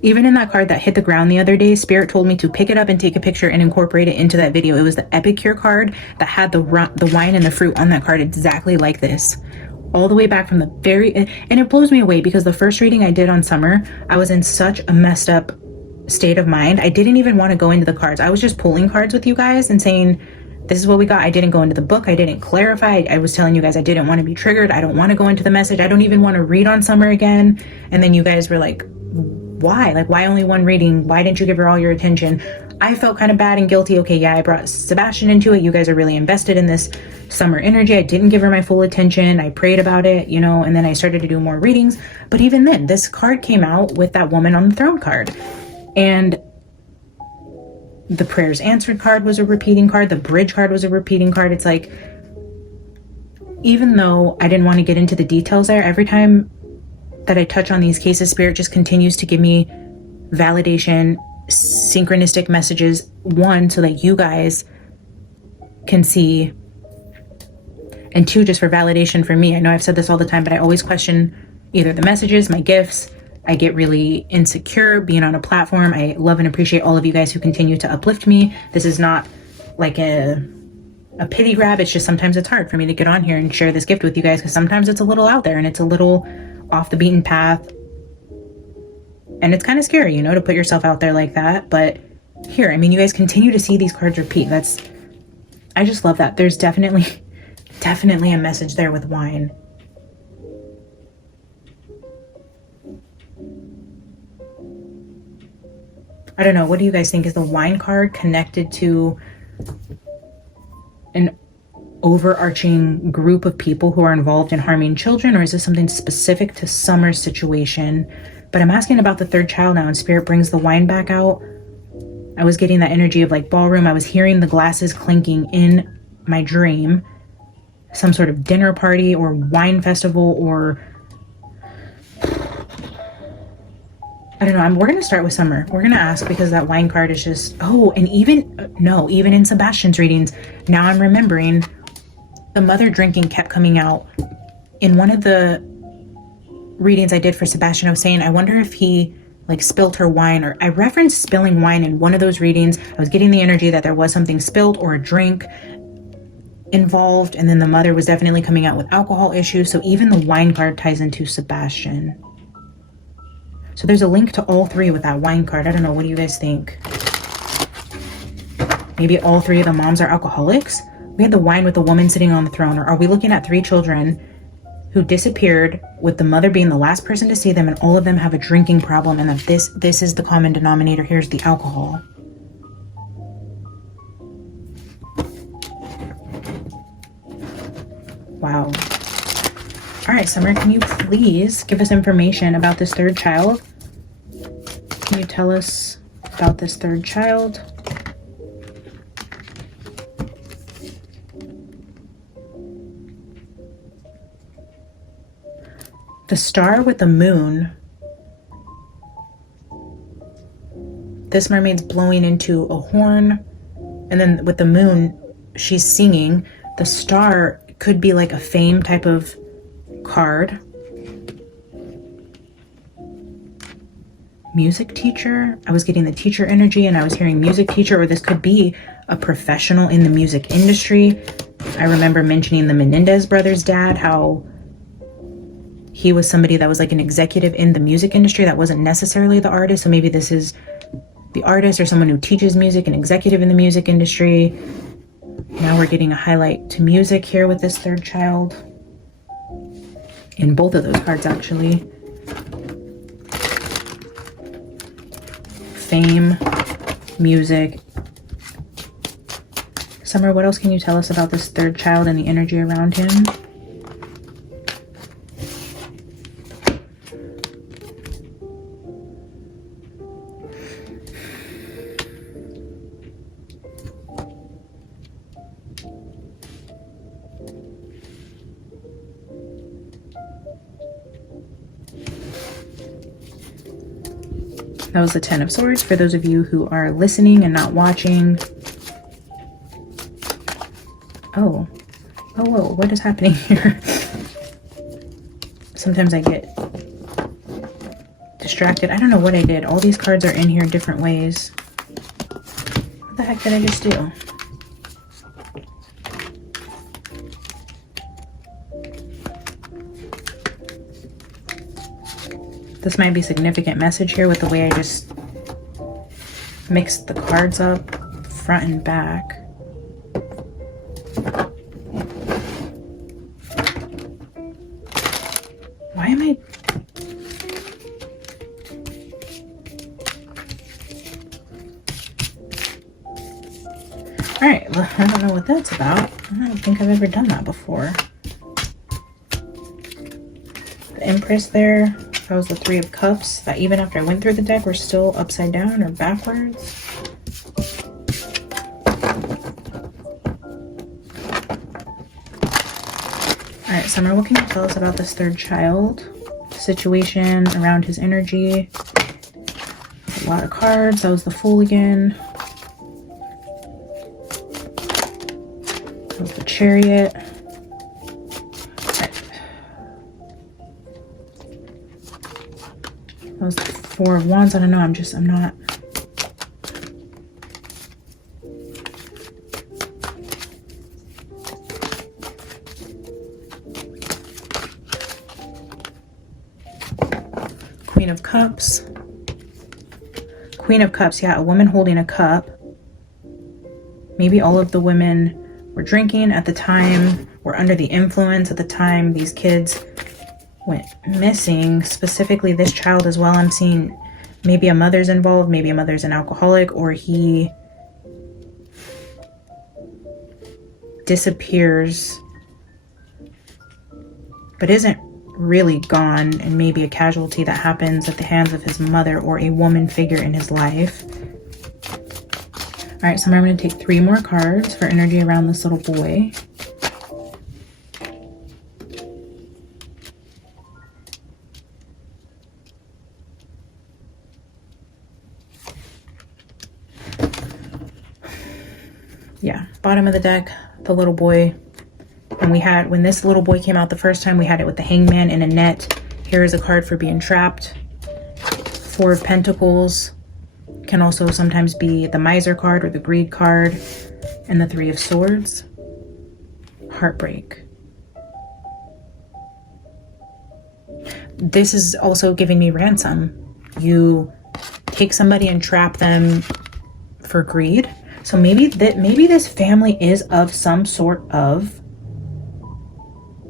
Even in that card that hit the ground the other day, Spirit told me to pick it up and take a picture and incorporate it into that video. It was the Epicure card that had the wine and the fruit on that card exactly like this. All the way back from the very, and it blows me away because the first reading I did on Summer, I was in such a messed up state of mind. I didn't even want to go into the cards. I was just pulling cards with you guys and saying, this is what we got. I didn't go into the book. I didn't clarify. I was telling you guys I didn't want to be triggered. I don't want to go into the message. I don't even want to read on Summer again. And then you guys were like, why? Like, why only 1 reading? Why didn't you give her all your attention? I felt kind of bad and guilty. Okay, yeah, I brought Sebastian into it. You guys are really invested in this Summer energy. I didn't give her my full attention. I prayed about it, you know, and then I started to do more readings. But even then, this card came out with that woman on the throne card. And the prayers answered card was a repeating card. The bridge card was a repeating card. It's like, even though I didn't want to get into the details there, every time that I touch on these cases, Spirit just continues to give me validation, synchronistic messages. 1, so that you guys can see, and 2, just for validation for me. I know I've said this all the time, but I always question either the messages, my gifts, I get really insecure being on a platform. I love and appreciate all of you guys who continue to uplift me. This is not like a pity grab. It's just sometimes it's hard for me to get on here and share this gift with you guys because sometimes it's a little out there and it's a little off the beaten path. And it's kind of scary, you know, to put yourself out there like that. But here, I mean, you guys continue to see these cards repeat. I just love that. There's definitely a message there with wine. I don't know. What do you guys think? Is the wine card connected to an overarching group of people who are involved in harming children, or is this something specific to Summer's situation? But I'm asking about the third child now, and Spirit brings the wine back out. I was getting that energy of like ballroom. I was hearing the glasses clinking in my dream. Some sort of dinner party or wine festival, or I don't know. We're going to start with Summer. We're going to ask because that wine card is just, and even in Sebastian's readings, now I'm remembering the mother drinking kept coming out. In one of the readings I did for Sebastian, I was saying, I wonder if he like spilled her wine, or I referenced spilling wine in one of those readings. I was getting the energy that there was something spilled or a drink involved, and then the mother was definitely coming out with alcohol issues. So even the wine card ties into Sebastian. So there's a link to all three with that wine card. I don't know. What do you guys think? Maybe all three of the moms are alcoholics? We had the wine with the woman sitting on the throne. Or are we looking at 3 children who disappeared with the mother being the last person to see them, and all of them have a drinking problem, and that this is the common denominator? Here's the alcohol. Wow. All right, Summer, can you please give us information about this third child? Can you tell us about this third child? The star with the moon. This mermaid's blowing into a horn. And then with the moon, she's singing. The star could be like a fame type of card. Music teacher. I was getting the teacher energy and I was hearing music teacher, or this could be a professional in the music industry. I remember mentioning the Menendez brothers' dad, how he was somebody that was like an executive in the music industry that wasn't necessarily the artist. So maybe this is the artist or someone who teaches music, an executive in the music industry. Now we're getting a highlight to music here with this third child. In both of those cards, actually. Fame, music. Summer, what else can you tell us about this third child and the energy around him? That was the 10 of Swords for those of you who are listening and not watching. Oh, whoa, what is happening here? Sometimes I get distracted. I don't know what I did. All these cards are in here different ways. What the heck did I just do? This might be significant message here with the way I just mixed the cards up front and back. Why am I... Alright, well, I don't know what that's about. I don't think I've ever done that before. The Empress there. That was the 3 of Cups, that even after I went through the deck, we're still upside down or backwards. All right, Summer, what can you tell us about this third child? Situation around his energy. A lot of cards. That was the Fool again. That was the Chariot. Four of Wands, I don't know, I'm not. Queen of Cups. Queen of Cups, yeah, a woman holding a cup. Maybe all of the women were drinking at the time, were under the influence at the time these kids went missing. Specifically this child as well. I'm seeing maybe a mother's involved, maybe a mother's an alcoholic, or he disappears but isn't really gone, and maybe a casualty that happens at the hands of his mother or a woman figure in his life. All right, so I'm going to take 3 more cards for energy around this little boy. Yeah, bottom of the deck, the little boy. And we had, when this little boy came out the first time, we had it with the Hangman in a net. Here is a card for being trapped. 4 of Pentacles. Can also sometimes be the Miser card or the Greed card. And the 3 of Swords. Heartbreak. This is also giving me ransom. You take somebody and trap them for greed. So maybe this family is of some sort of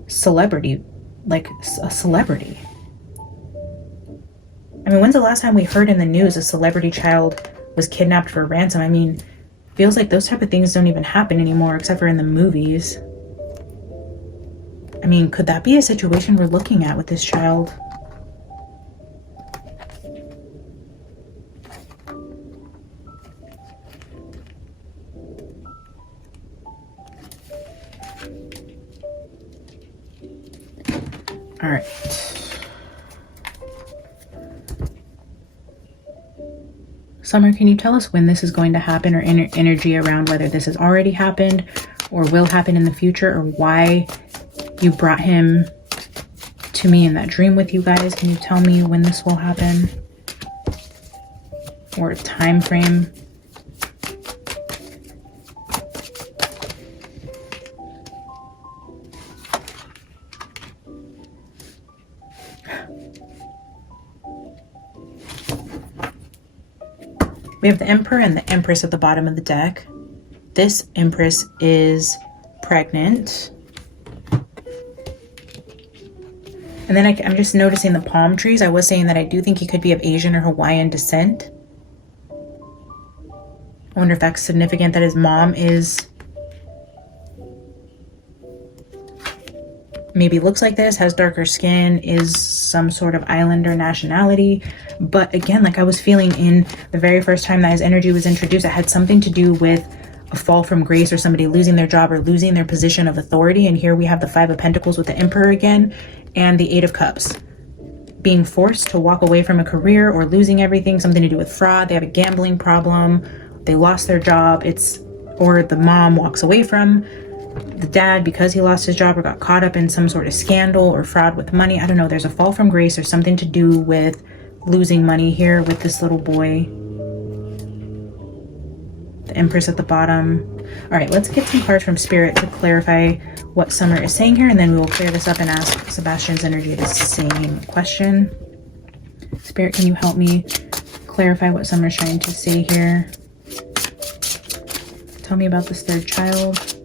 celebrity, like a celebrity. I mean, when's the last time we heard in the news a celebrity child was kidnapped for ransom? I mean, feels like those type of things don't even happen anymore except for in the movies. I mean, could that be a situation we're looking at with this child? All right. Summer, can you tell us when this is going to happen, or energy around whether this has already happened or will happen in the future, or why you brought him to me in that dream with you guys? Can you tell me when this will happen, or a time frame? We have the Emperor and the Empress at the bottom of the deck. This Empress is pregnant. And then I'm just noticing the palm trees. I was saying that I do think he could be of Asian or Hawaiian descent. I wonder if that's significant that his mom is maybe looks like this, has darker skin, is some sort of islander nationality. But again, like I was feeling in the very first time that his energy was introduced, it had something to do with a fall from grace or somebody losing their job or losing their position of authority. And here we have the 5 of Pentacles with the Emperor again, and the 8 of Cups. Being forced to walk away from a career or losing everything, something to do with fraud. They have a gambling problem. They lost their job. Or the mom walks away from the dad because he lost his job or got caught up in some sort of scandal or fraud with money. I don't know. There's a fall from grace or something to do with losing money here with this little boy. The Empress at the bottom. All right, let's get some cards from Spirit to clarify what Summer is saying here, and then we will clear this up and ask Sebastian's energy the same question. Spirit, can you help me clarify what Summer's trying to say here? Tell me about this 3rd child.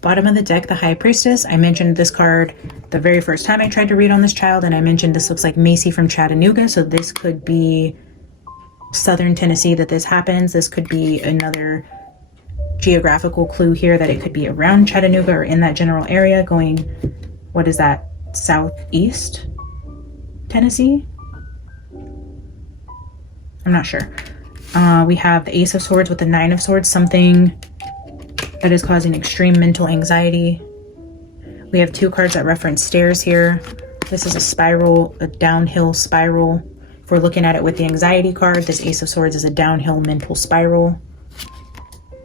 Bottom of the deck, the High Priestess. I mentioned this card the very first time I tried to read on this child, and I mentioned this looks like Macy from Chattanooga, so this could be Southern Tennessee that this happens. This could be another geographical clue here that it could be around Chattanooga or in that general area going, what is that, southeast Tennessee? I'm not sure. We have the Ace of Swords with the 9 of Swords, something that is causing extreme mental anxiety. We have 2 cards that reference stairs here. This is a spiral, a downhill spiral. If we're looking at it with the anxiety card, this Ace of Swords is a downhill mental spiral.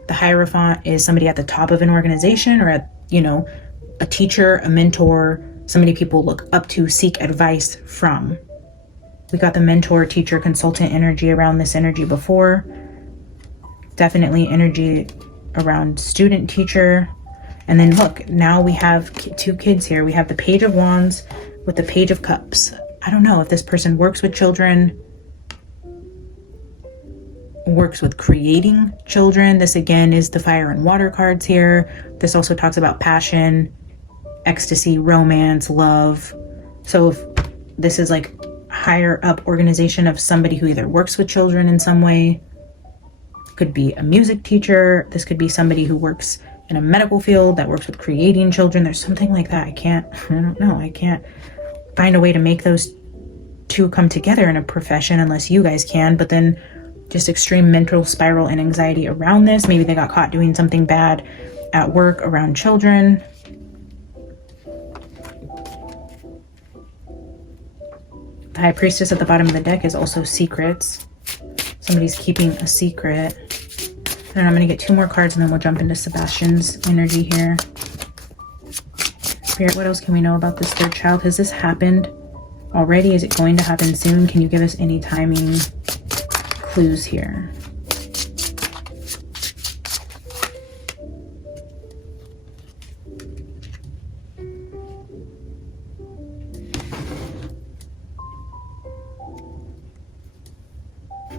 The Hierophant is somebody at the top of an organization, or a teacher, a mentor, somebody people look up to, seek advice from. We got the mentor, teacher, consultant energy around this energy before. Definitely energy around student, teacher. And then look, now we have 2 kids here. We have the Page of Wands with the Page of Cups. I don't know if this person works with children, works with creating children. This again is the fire and water cards here. This also talks about passion, ecstasy, romance, love. So if this is like higher up organization of somebody who either works with children in some way, could be a music teacher. This could be somebody who works in a medical field that works with creating children. There's something like that. I don't know. I can't find a way to make those 2 come together in a profession unless you guys can. But then just extreme mental spiral and anxiety around this. Maybe they got caught doing something bad at work around children. The High Priestess at the bottom of the deck is also secrets. Somebody's keeping a secret. And I'm going to get 2 more cards and then we'll jump into Sebastian's energy here. Spirit, what else can we know about this 3rd child? Has this happened already? Is it going to happen soon? Can you give us any timing clues here?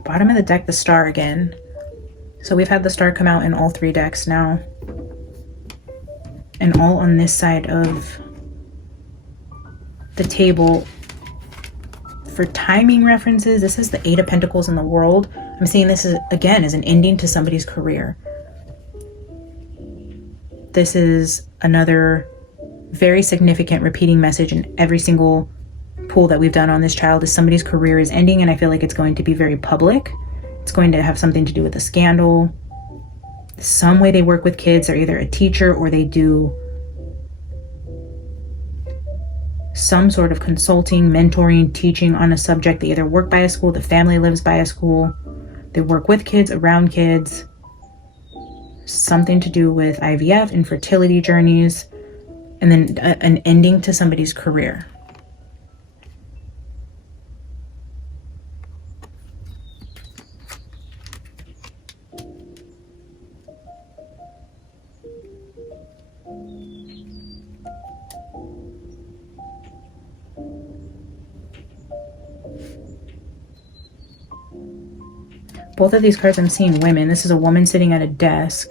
Bottom of the deck, the Star again. So we've had the Star come out in all 3 decks now. And all on this side of the table. For timing references, this is the 8 of Pentacles in the World. I'm seeing this is, again, as an ending to somebody's career. This is another very significant repeating message in every single pull that we've done on this child is somebody's career is ending, and I feel like it's going to be very public. It's going to have something to do with a scandal. Some way they work with kids. They're either a teacher or they do some sort of consulting, mentoring, teaching on a subject. They either work by a school, the family lives by a school, they work with kids, around kids. Something to do with IVF, infertility journeys, and then an ending to somebody's career. Both of these cards I'm seeing women. This is a woman sitting at a desk.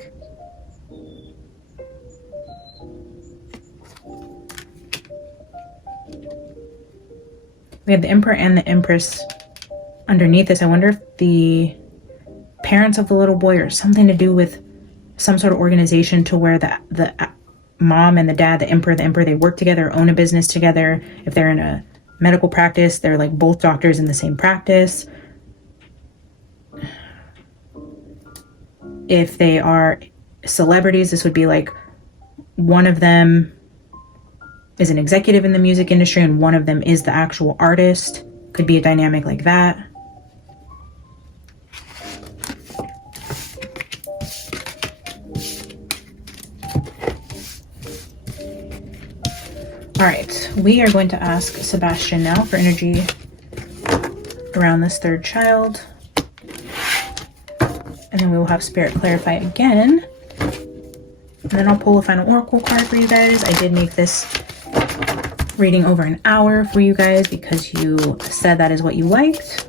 We have the Emperor and the Empress underneath this. I wonder if the parents of the little boy or something to do with some sort of organization to where the mom and the dad, the Emperor, they work together, own a business together. If they're in a medical practice, they're like both doctors in the same practice. If they are celebrities, this would be like one of them is an executive in the music industry and one of them is the actual artist. Could be a dynamic like that. All right, we are going to ask Sebastian now for energy around this 3rd child. And then we will have Spirit clarify again. And then I'll pull a final oracle card for you guys. I did make this reading over an hour for you guys because you said that is what you liked.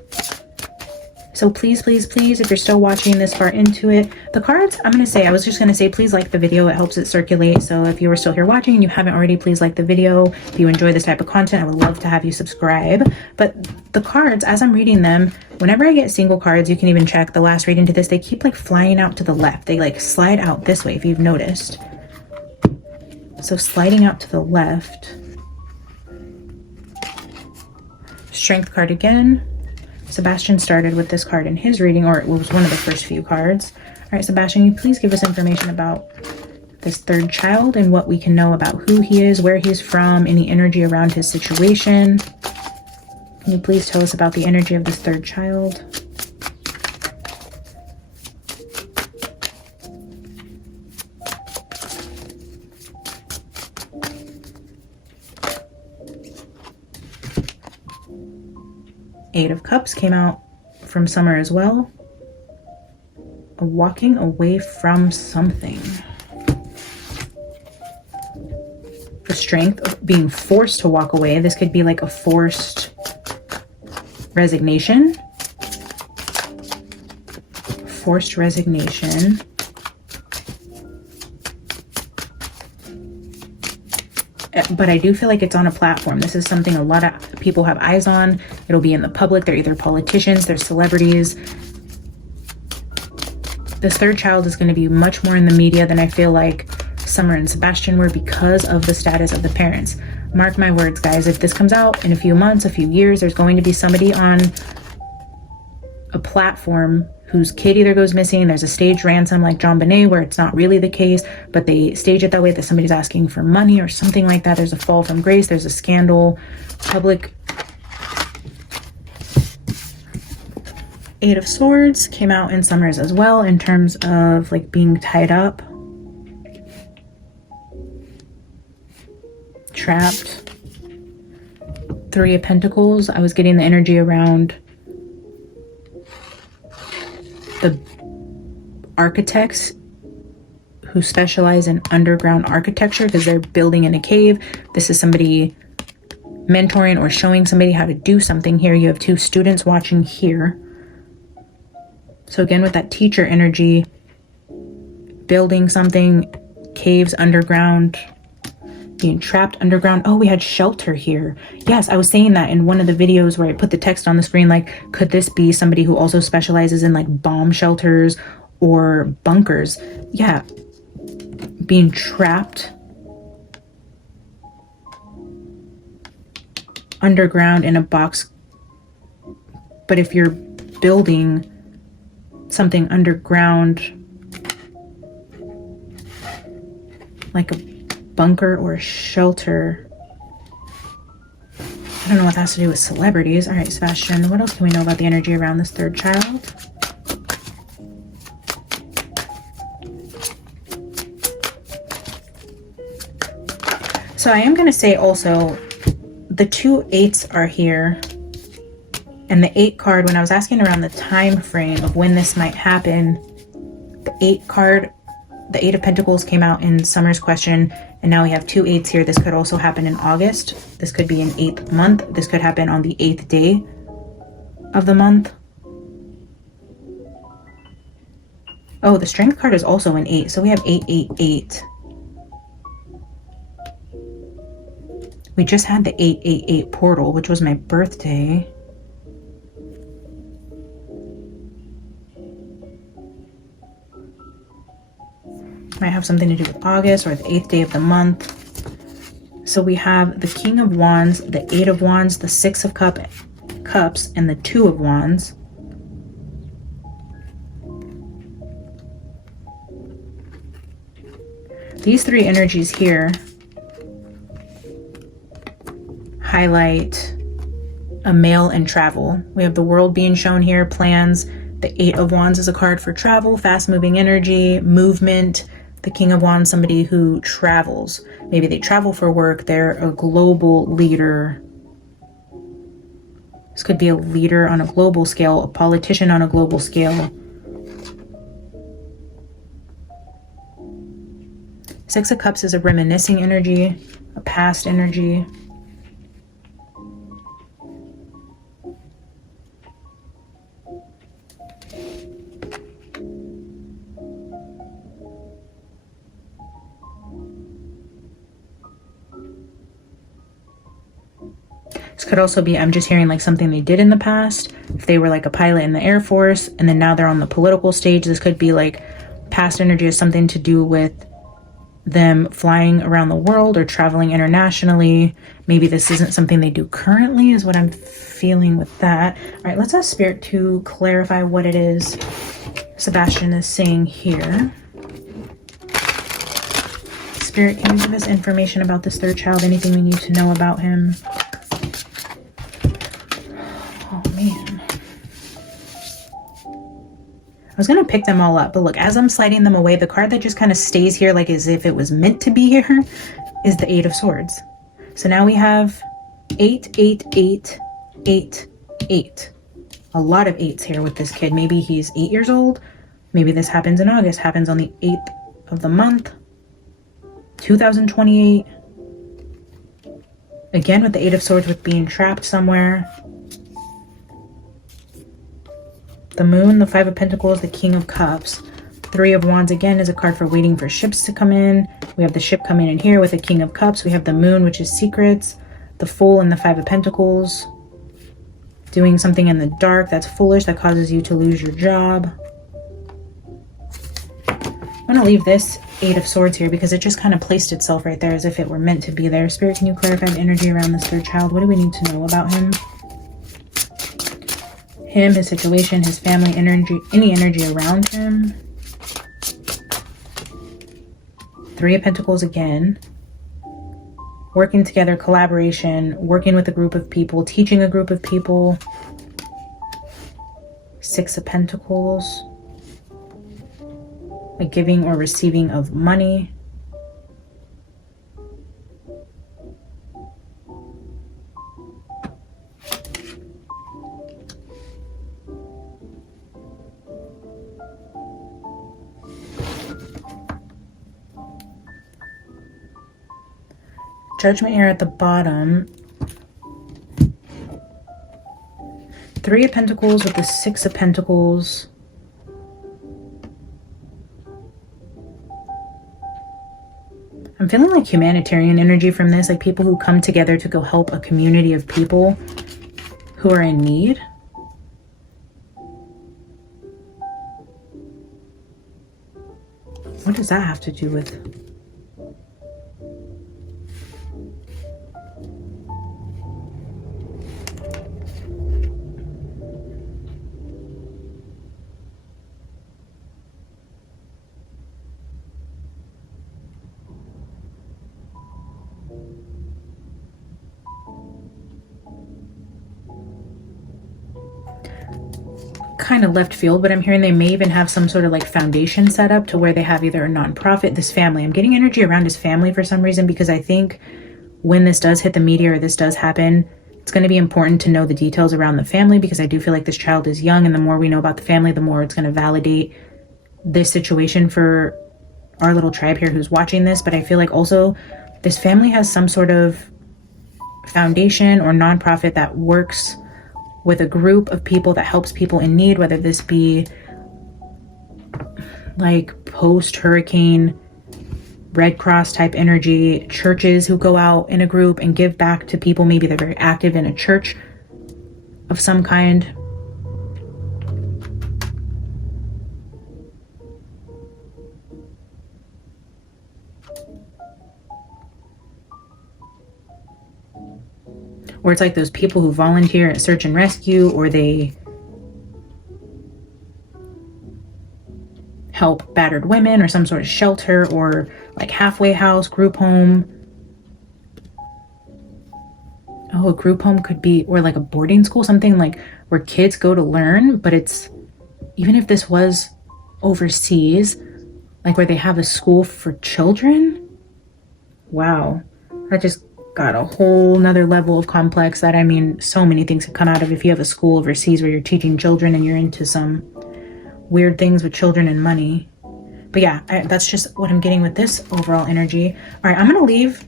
So please, please, please, if you're still watching this far into it, the cards, I was just going to say, please like the video. It helps it circulate. So if you are still here watching and you haven't already, please like the video. If you enjoy this type of content, I would love to have you subscribe. But the cards, as I'm reading them, whenever I get single cards, you can even check the last reading to this, they keep like flying out to the left. They like slide out this way, if you've noticed. So sliding out to the left. Strength card again. Sebastian started with this card in his reading, or it was one of the first few cards. All right, Sebastian, you please give us information about this third child and what we can know about who he is, where he's from, any energy around his situation. Can you please tell us about the energy of this third child? Eight of Cups came out from Summer as well. Walking away from something. The Strength of being forced to walk away. This could be like a forced resignation. Forced resignation. But I do feel like it's on a platform. This is something a lot of people have eyes on. It'll be in the public. They're either politicians, they're celebrities. This third child is going to be much more in the media than I feel like Summer and Sebastian were because of the status of the parents. Mark my words, guys. If this comes out in a few months, a few years, there's going to be somebody on a platform whose kid either goes missing. There's a staged ransom like John Bonet where it's not really the case, but they stage it that way that somebody's asking for money or something like that. There's a fall from grace. There's a scandal. Public. Eight of Swords came out in Summer's as well in terms of like being tied up. Trapped. Three of Pentacles. I was getting the energy around the architects who specialize in underground architecture because they're building in a cave. This is somebody mentoring or showing somebody how to do something here. You have two students watching here. So again, with that teacher energy, building something, caves, underground, being trapped underground. Oh, we had shelter here. Yes, I was saying that in one of the videos where I put the text on the screen, like, could this be somebody who also specializes in like bomb shelters or bunkers? Yeah, being trapped underground in a box. But if you're building something underground, like a bunker or a shelter, I don't know what that has to do with celebrities. All right, Sebastian, what else can we know about the energy around this third child? So I am going to say also the 2 8s are here, and the 8 card, when I was asking around the time frame of when this might happen, the 8 card, the 8 of Pentacles came out in Summer's question, and now we have 2 8s here. This could also happen in August. This could be an 8th month. This could happen on the 8th day of the month. Oh, the Strength card is also an 8. So we have 8, 8, 8. We just had the 888 portal, which was my birthday. Might have something to do with August or the 8th day of the month. So we have the King of Wands, the 8 of Wands, the 6 of Cups, and the 2 of Wands. These 3 energies here highlight a male and travel. We have the World being shown here, plans. The 8 of Wands is a card for travel, fast-moving energy, movement. The King of Wands, somebody who travels. Maybe they travel for work. They're a global leader. This could be a leader on a global scale, a politician on a global scale. 6 of Cups is a reminiscing energy, a past energy. This could also be, I'm just hearing like something they did in the past. If they were like a pilot in the Air Force and then now they're on the political stage, this could be like past energy has something to do with them flying around the world or traveling internationally. Maybe this isn't something they do currently is what I'm feeling with that. All right, let's ask Spirit to clarify what it is Sebastian is saying here. Spirit, can you give us information about this third child? Anything we need to know about him? Oh, man. I was going to pick them all up, but look, as I'm sliding them away, the card that just kind of stays here like as if it was meant to be here is the Eight of Swords. So now we have 8, 8, 8, 8, 8. A lot of 8s here with this kid. Maybe he's 8 years old. Maybe this happens in August, happens on the 8th of the month, 2028. Again with the Eight of Swords with being trapped somewhere. The Moon, the Five of Pentacles, the King of Cups. Three of Wands again is a card for waiting for ships to come in. We have the ship coming in here with the King of Cups. We have the Moon, which is secrets. The Fool and the Five of Pentacles. Doing something in the dark that's foolish, that causes you to lose your job. I'm going to leave this Eight of Swords here because it just kind of placed itself right there as if it were meant to be there. Spirit, can you clarify the energy around this third child? What do we need to know about him? Him, his situation, his family, energy, any energy around him. Three of Pentacles again. Working together, collaboration, working with a group of people, teaching a group of people. Six of Pentacles. A giving or receiving of money. Judgment here at the bottom. Three of Pentacles with the Six of Pentacles. I'm feeling like humanitarian energy from this, like people who come together to go help a community of people who are in need. What does that have to do with? Kind of left field, but I'm hearing they may even have some sort of like foundation set up to where they have either a nonprofit, this family. I'm getting energy around his family for some reason because I think when this does hit the media or this does happen, it's going to be important to know the details around the family because I do feel like this child is young, and the more we know about the family, the more it's going to validate this situation for our little tribe here who's watching this. But I feel like also this family has some sort of foundation or nonprofit that works with a group of people that helps people in need, whether this be like post-hurricane Red Cross type energy, churches who go out in a group and give back to people. Maybe they're very active in a church of some kind. Or it's like those people who volunteer at search and rescue, or they help battered women or some sort of shelter or like halfway house, group home. Oh, a group home could be, or like a boarding school, something like where kids go to learn, but it's, even if this was overseas, like where they have a school for children. Wow. That just got a whole nother level of complex that, I mean, so many things have come out of if you have a school overseas where you're teaching children and you're into some weird things with children and money. But yeah, that's just what I'm getting with this overall energy. All right, I'm gonna leave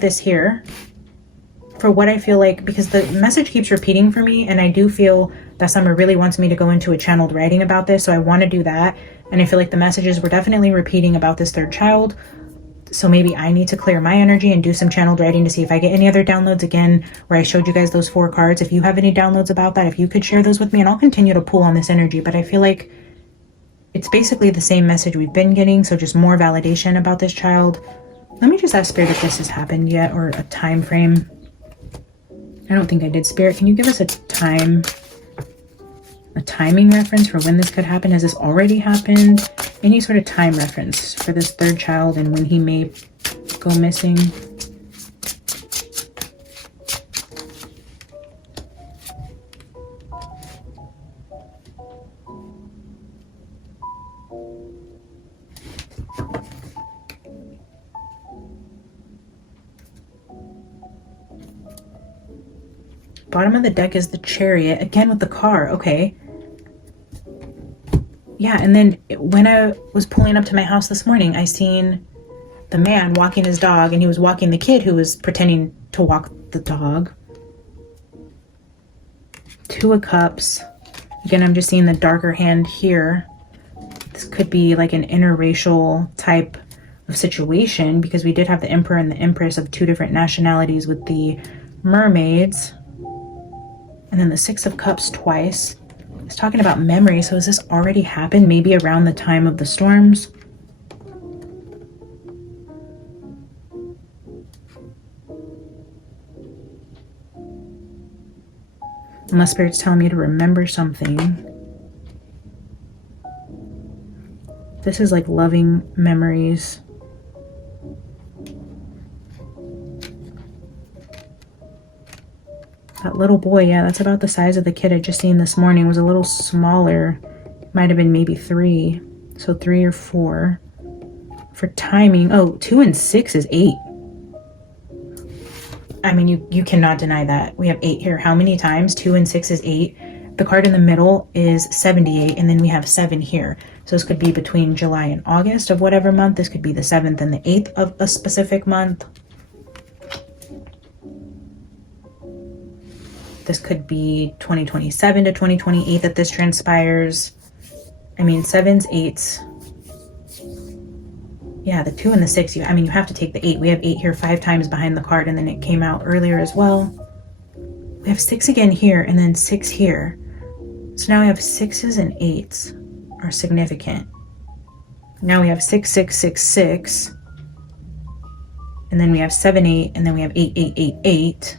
this here for what I feel like, because the message keeps repeating for me, and I do feel that Summer really wants me to go into a channeled writing about this, so I want to do that. And I feel like the messages were definitely repeating about this third child. So maybe I need to clear my energy and do some channeled writing to see if I get any other downloads again, where I showed you guys those 4 cards. If you have any downloads about that, if you could share those with me, and I'll continue to pull on this energy. But I feel like it's basically the same message we've been getting. So just more validation about this child. Let me just ask Spirit if this has happened yet, or a time frame. I don't think I did. Spirit, can you give us a time A timing reference for when this could happen. Has this already happened? Any sort of time reference for this third child and when he may go missing? Bottom of the deck is the Chariot, again with the car. Okay. Yeah, and then when I was pulling up to my house this morning, I seen the man walking his dog, and he was walking the kid who was pretending to walk the dog. Two of Cups. Again, I'm just seeing the darker hand here. This could be like an interracial type of situation, because we did have the Emperor and the Empress of two different nationalities with the mermaids. And then the Six of Cups twice. It's talking about memory. So has this already happened? Maybe around the time of the storms? Unless Spirit's telling me to remember something. This is like loving memories. That little boy, yeah, that's about the size of the kid I just seen this morning. Was a little smaller. Might have been maybe 3. So 3 or 4. For timing, oh, 2 and 6 is 8. I mean, you cannot deny that. We have 8 here. How many times? 2 and 6 is 8. The card in the middle is 78, and then we have 7 here. So this could be between July and August of whatever month. This could be the 7th and the 8th of a specific month. This could be 2027 to 2028 that this transpires. I mean, 7s, 8s. Yeah, the 2 and the 6. You have to take the 8. We have 8 here 5 times behind the card, and then it came out earlier as well. We have 6 again here, and then 6 here. So now we have 6s and 8s are significant. Now we have 6, 6, 6, 6. And then we have 7, 8, and then we have 8, 8, 8, 8.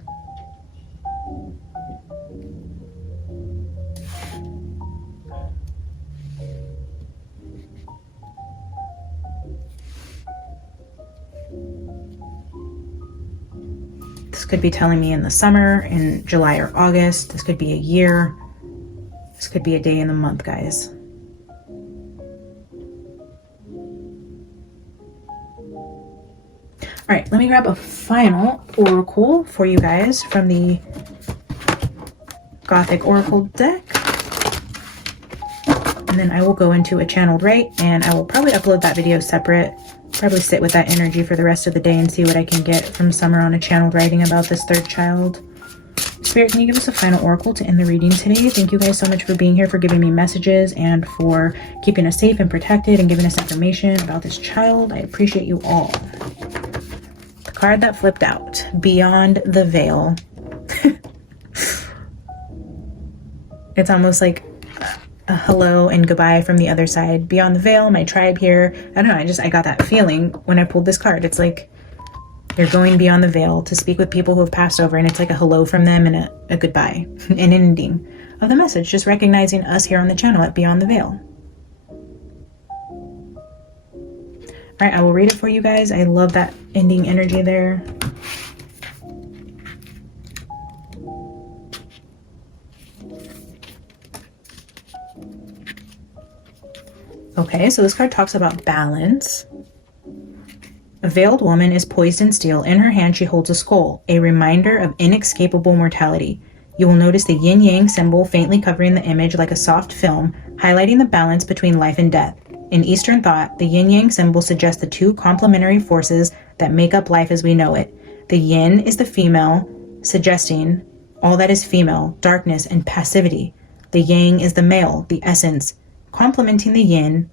This could be telling me in the summer, in July or August. This could be a year. This could be a day in the month, guys. All right, let me grab a final oracle for you guys from the Gothic Oracle deck. And then I will go into a channeled rite, and I will probably upload that video separate. Probably sit with that energy for the rest of the day and see what I can get from Summer on a channeled writing about this third child. Spirit, can you give us a final oracle to end the reading today? Thank you guys so much for being here, for giving me messages, and for keeping us safe and protected and giving us information about this child. I appreciate you all. The card that flipped out, Beyond the Veil. It's almost like a hello and goodbye from the other side. Beyond the veil, my tribe here. I don't know, I got that feeling when I pulled this card. It's like you're going beyond the veil to speak with people who have passed over, and it's like a hello from them and a goodbye, an ending of the message, just recognizing us here on the channel at Beyond the Veil. All right, I will read it for you guys. I love that ending energy there. Okay, so this card talks about balance. A veiled woman is poised in steel. In her hand, she holds a skull, a reminder of inescapable mortality. You will notice the yin-yang symbol faintly covering the image like a soft film, highlighting the balance between life and death. In Eastern thought, the yin-yang symbol suggests the two complementary forces that make up life as we know it. The yin is the female, suggesting all that is female, darkness and passivity. The yang is the male, the essence, complementing the yin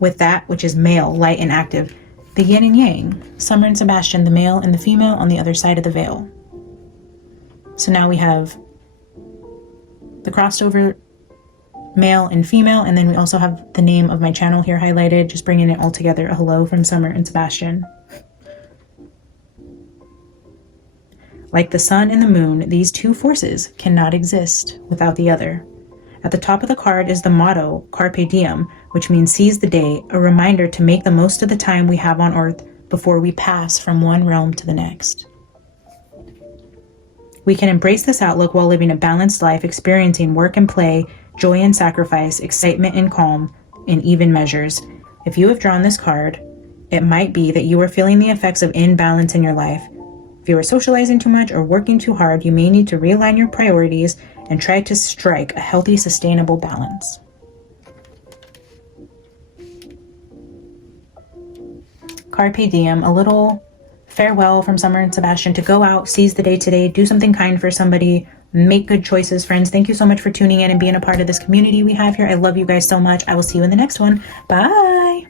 with that which is male, light and active. The yin and yang, Summer and Sebastian, the male and the female on the other side of the veil. So now we have the crossed over male and female, and then we also have the name of my channel here highlighted, just bringing it all together. A hello from Summer and Sebastian. Like the sun and the moon, these two forces cannot exist without the other. At the top of the card is the motto, Carpe Diem, which means seize the day, a reminder to make the most of the time we have on earth before we pass from one realm to the next. We can embrace this outlook while living a balanced life, experiencing work and play, joy and sacrifice, excitement and calm, in even measures. If you have drawn this card, it might be that you are feeling the effects of imbalance in your life. If you are socializing too much or working too hard, you may need to realign your priorities and try to strike a healthy, sustainable balance. Carpe Diem, a little farewell from Summer and Sebastian to go out, seize the day today, do something kind for somebody, make good choices, friends. Thank you so much for tuning in and being a part of this community we have here. I love you guys so much. I will see you in the next one. Bye.